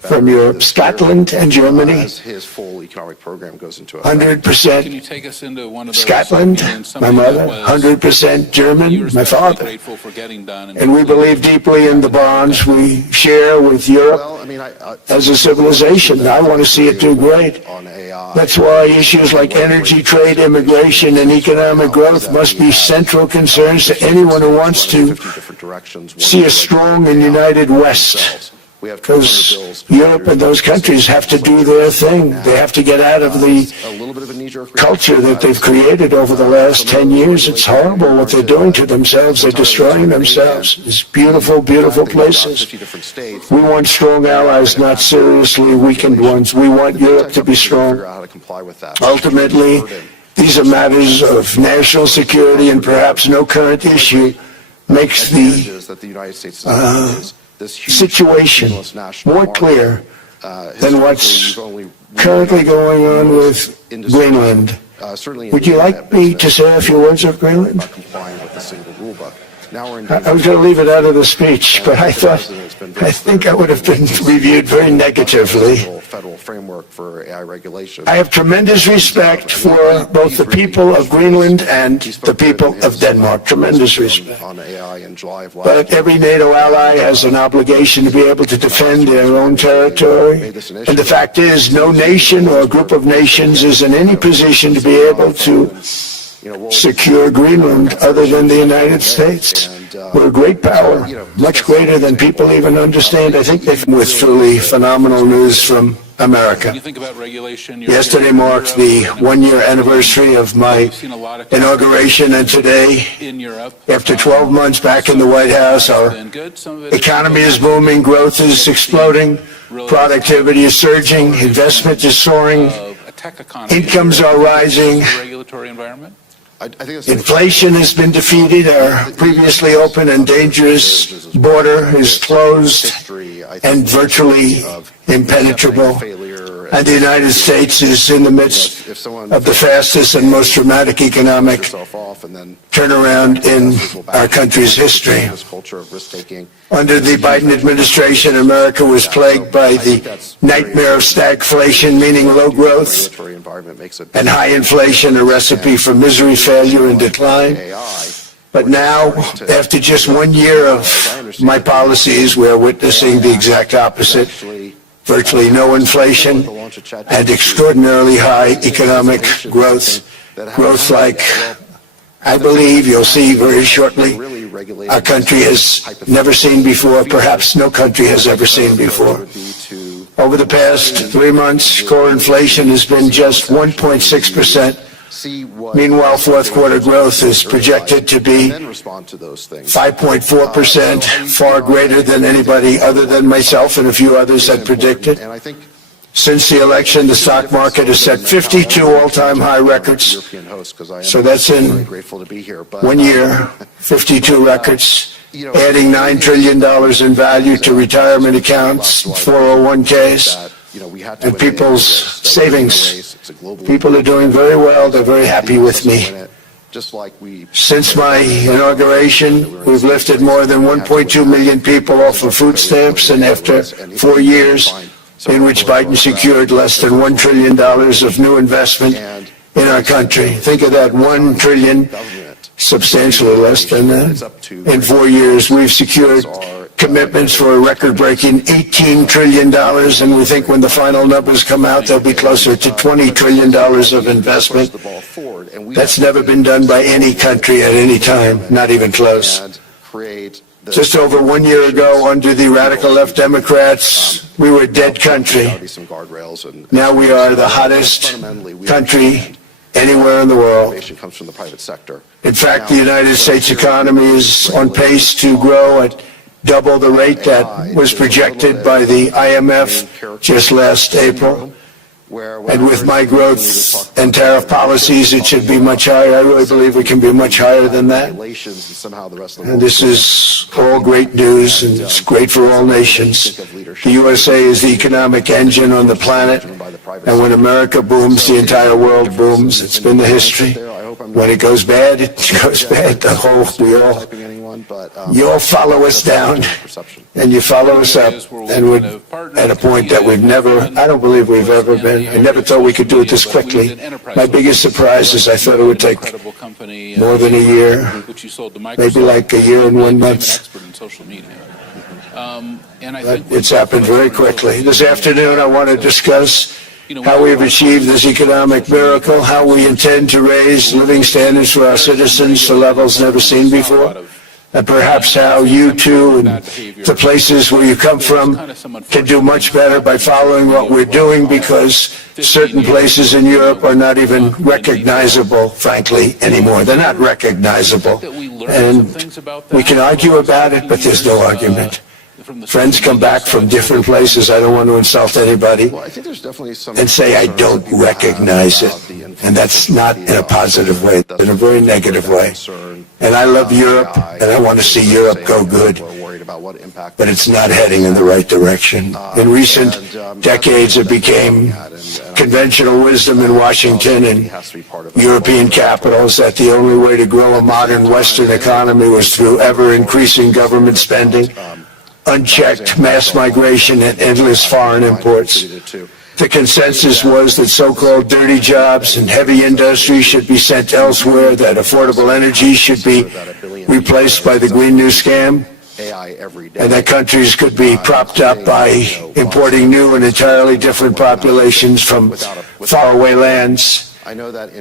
from Europe, Scotland and Germany. As his full economic program goes into effect. 100% Can you take us into one of those Scotland, my mother, 100% German, my father. Grateful for getting done, And we believe deeply in the bonds we share with Europe Well, I mean, as a civilization. I want to see it do great. on AI. That's why issues like energy, trade, immigration, and economic growth must be central concerns to anyone who wants to 50 different directions. see a strong and united West. We have Because Europe and those countries have to do their thing. They have to get out of the a little bit of a knee-jerk culture that they've created over the last 10 years. It's horrible what they're doing to themselves. They're destroying themselves. These beautiful, beautiful places. 50 different states. We want strong allies, not seriously weakened ones. We want Europe to be strong. Figure out how to comply with that. Ultimately, these are matters of national security, and perhaps no current issue makes the Advantages that the United States is this huge situation stimulus national more market. clear than what's Historically, you've only currently going on with Greenland. certainly Would you like me to say a few words of Greenland? about complying with the single rule book. Now we're in I was going to leave it out of the speech, but I think I would have been reviewed very negatively. Federal framework for AI regulation. I have tremendous respect for both the people of Greenland and the people of Denmark. Tremendous respect. On AI in July of last But every NATO ally has an obligation to be able to defend their own territory. And the fact is, no nation or group of nations is in any position to be able to secure Greenland other than the United States. We're a great power, much greater than people even understand. I think they've with truly phenomenal news from America. When you think about regulation, you're Yesterday marked the one-year anniversary of my inauguration, and today, in Europe. after 12 months back in the White House, our Been good. Some of it economy is booming, growth is exploding, productivity is surging, investment is soaring, a tech economy. incomes are rising, Regulatory environment. I think it's inflation has been defeated, our previously open and dangerous border is closed and virtually impenetrable, and the United States is in the midst of the fastest and most dramatic economic turnaround in our country's history. Under the Biden administration, America was plagued by the nightmare of stagflation, meaning low growth, and high inflation, a recipe for misery, failure, and decline. But now, after just 1 year of my policies, we're witnessing the exact opposite. Virtually no inflation and extraordinarily high economic growth. Growth like I believe you'll see very shortly our country has never seen before, perhaps no country has ever seen before. Over the past 3 months, core inflation has been just 1.6%. Meanwhile, fourth quarter growth is projected to be 5.4%, far greater than anybody other than myself and a few others had predicted. Since the election, the stock market has set 52 all-time high records. So that's in 1 year, 52 records, adding $9 trillion in value to retirement accounts, 401ks, and people's savings. People are doing very well. They're very happy with me. Since my inauguration, we've lifted more than 1.2 million people off of food stamps, and after 4 years in which Biden secured less than $1 trillion of new investment in our country. Think of that, $1 trillion, substantially less than that. In 4 years, we've secured commitments for a record-breaking $18 trillion, and we think when the final numbers come out, they'll be closer to $20 trillion of investment. That's never been done by any country at any time, not even close. Just over 1 year ago, under the radical left Democrats, we were a dead country. Now we are the hottest country anywhere in the world. In fact, the United States economy is on pace to grow at double the rate that was projected by the IMF just last April. And with my growth and tariff policies, it should be much higher. I really believe it can be much higher than that. And this is all great news, and it's great for all nations. The USA is the economic engine on the planet, and when America booms, the entire world booms. It's been the history. When it goes bad, it goes bad. You all follow us down, and you follow us up, and we're at a point that we've never, I don't believe we've ever been. I never thought we could do it this quickly. My biggest surprise is I thought it would take more than a year, maybe like a year and 1 month. But it's happened very quickly. This afternoon, I want to discuss how we have achieved this economic miracle, how we intend to raise living standards for our citizens to levels never seen before, and perhaps how you too and the places where you come from can do much better by following what we're doing, because certain places in Europe are not even recognizable, frankly, anymore. They're not recognizable. And we can argue about it, but there's no argument. Friends come back from different places. I don't want to insult anybody and say I don't recognize it. And that's not in a positive way, in a very negative way. And I love Europe, and I want to see Europe go good. But it's not heading in the right direction. In recent decades, it became conventional wisdom in Washington and European capitals that the only way to grow a modern Western economy was through ever-increasing government spending, unchecked mass migration, and endless foreign imports. The consensus was that so-called dirty jobs and heavy industry should be sent elsewhere, that affordable energy should be replaced by the Green New Scam, and that countries could be propped up by importing new and entirely different populations from faraway lands.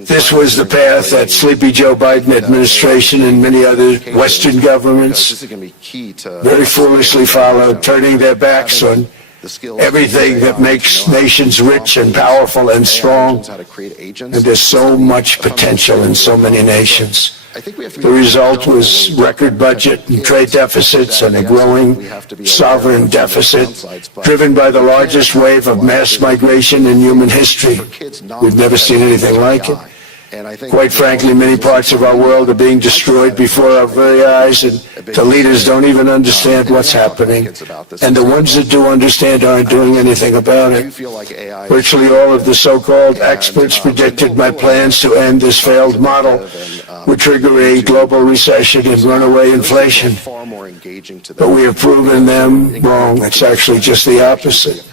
This was the path that Sleepy Joe Biden administration and many other Western governments very foolishly followed, turning their backs on everything that makes nations rich and powerful and strong. And there's so much potential in so many nations. The result was record budget and trade deficits and a growing sovereign deficit, driven by the largest wave of mass migration in human history. We've never seen anything like it. Quite frankly, many parts of our world are being destroyed before our very eyes, and the leaders don't even understand what's happening. And the ones that do understand aren't doing anything about it. Virtually all of the so-called experts predicted my plans to end this failed model would trigger a global recession and runaway inflation. But we have proven them wrong. It's actually just the opposite.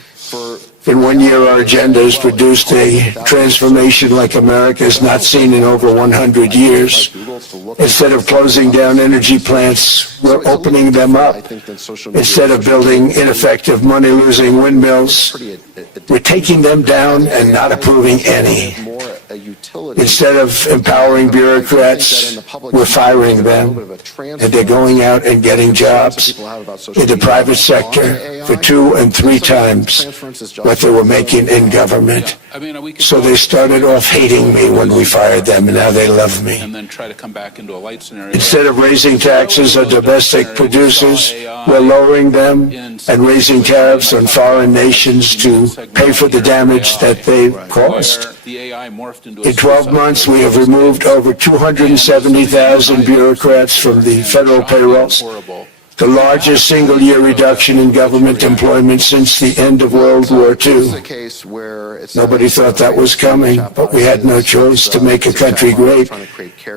In 1 year, our agenda has produced a transformation like America has not seen in over 100 years. Instead of closing down energy plants, we're opening them up. Instead of building ineffective, money-losing windmills, we're taking them down and not approving any. Instead of empowering bureaucrats, we're firing them, and they're going out and getting jobs in the private sector for 2 and 3 times what they were making in government. So they started off hating me when we fired them, and now they love me. Instead of raising taxes on domestic producers, we're lowering them and raising tariffs on foreign nations to pay for the damage that they caused. In 12 months, we have removed over 270,000 bureaucrats from the federal payrolls, the largest single-year reduction in government employment since the end of World War II. Nobody thought that was coming, but we had no choice. To make a country great,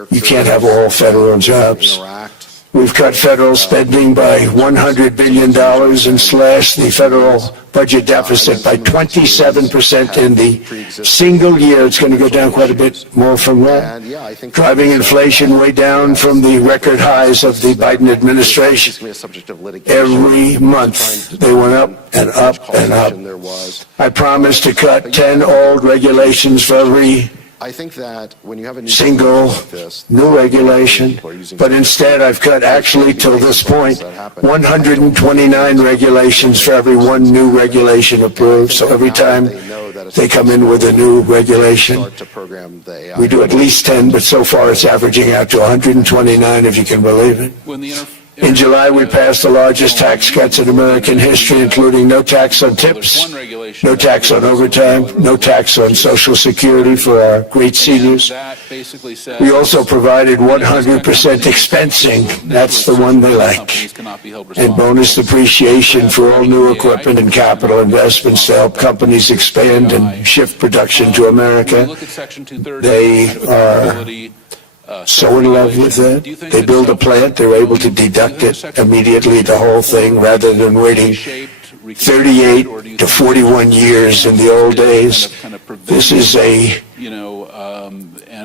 you can't have all federal jobs. We've cut federal spending by $100 billion and slashed the federal budget deficit by 27% in the single year. It's going to go down quite a bit more from that, driving inflation way down from the record highs of the Biden administration. Every month they went up and up and up. I promised to cut 10 old regulations for every I think that when you have a new single, like this, new regulation, but instead I've cut actually till this point 129 regulations for every one new regulation approved. So every time they come in with a new regulation, we do at least 10, but so far it's averaging out to 129, if you can believe it. When the In July, we passed the largest tax cuts in American history, including no tax on tips, no tax on overtime, no tax on Social Security for our great seniors. We also provided 100% expensing, that's the one they like, and bonus depreciation for all new equipment and capital investments to help companies expand and shift production to America. They are so in love with it. They build a plant, they're able to deduct it immediately, the whole thing, rather than waiting 38 to 41 years in the old days. This is a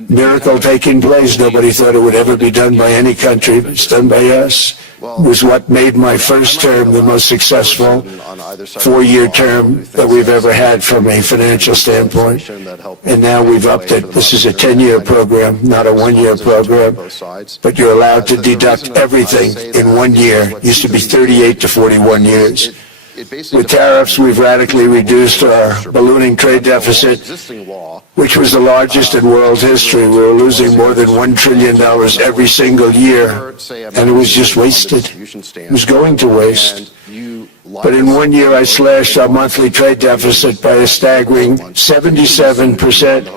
miracle taking place. Nobody thought it would ever be done by any country, but it's done by us. It was what made my first term the most successful four-year term that we've ever had from a financial standpoint. And now we've upped it. This is a 10-year program, not a one-year program. But you're allowed to deduct everything in 1 year. It used to be 38 to 41 years. With tariffs, we've radically reduced our ballooning trade deficit, which was the largest in world history. We were losing more than $1 trillion every single year, and it was just wasted. It was going to waste. But in 1 year, I slashed our monthly trade deficit by a staggering 77%,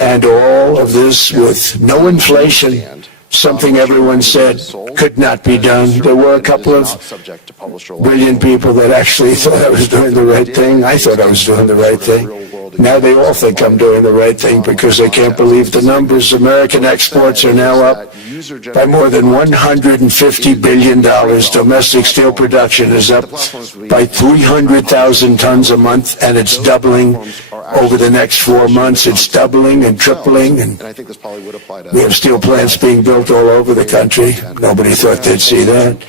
and all of this with no inflation. Something everyone said could not be done. There were a couple of brilliant people that actually thought I was doing the right thing. I thought I was doing the right thing. Now they all think I'm doing the right thing because they can't believe the numbers. American exports are now up by more than $150 billion. Domestic steel production is up by 300,000 tons a month, and it's doubling over the next 4 months. It's doubling and tripling, and we have steel plants being built all over the country. Nobody thought they'd see that.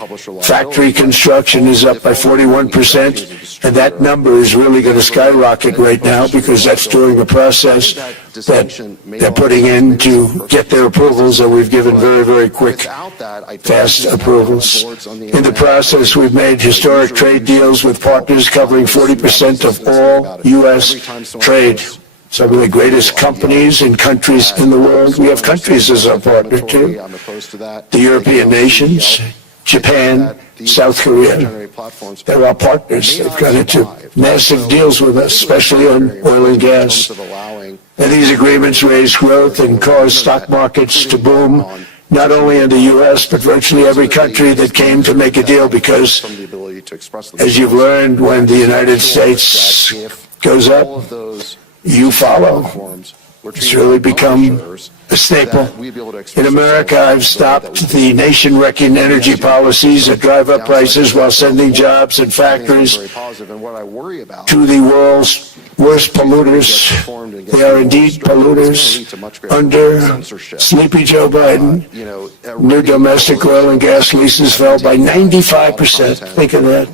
Factory construction is up by 41%, and that number is really going to skyrocket right now because that's during the process that they're putting in to get their approvals, and we've given very, very quick, fast approvals. In the process, we've made historic trade deals with partners covering 40% of all U.S. trade. Some of the greatest companies and countries in the world. We have countries as our partner, too. The European nations, Japan, South Korea. They're our partners. They've got into massive deals with us, especially on oil and gas. And these agreements raise growth and cause stock markets to boom, not only in the U.S., but virtually every country that came to make a deal, because, as you've learned, when the United States goes up, you follow. It's really become a staple. In America, I've stopped the nation-wrecking energy policies that drive up prices while sending jobs and factories to the world's worst polluters. They are indeed polluters. Under Sleepy Joe Biden, new domestic oil and gas leases fell by 95%. Think of that.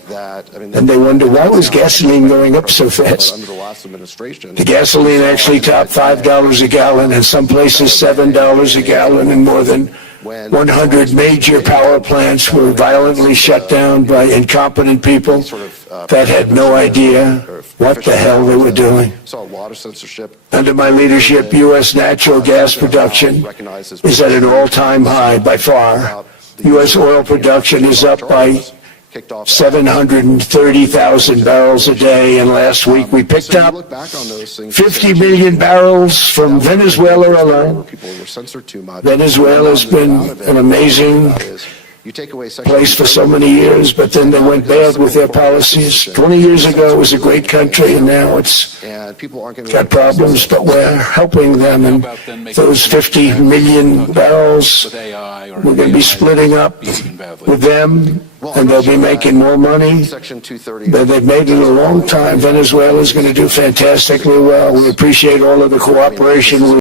And they wonder, why was gasoline going up so fast? The gasoline actually topped $5 a gallon, and some places $7 a gallon, and more than 100 major power plants were violently shut down by incompetent people that had no idea what the hell they were doing. Under my leadership, U.S. natural gas production is at an all-time high by far. U.S. oil production is up by 730,000 barrels a day, and last week we picked up 50 million barrels from Venezuela alone. Venezuela's been an amazing place for so many years, but then they went bad with their policies. 20 years ago it was a great country, and now it's got problems, but we're helping them, and those 50 million barrels, we're going to be splitting up with them, and they'll be making more money than they've made in a long time. Venezuela is going to do fantastically well. We appreciate all of the cooperation.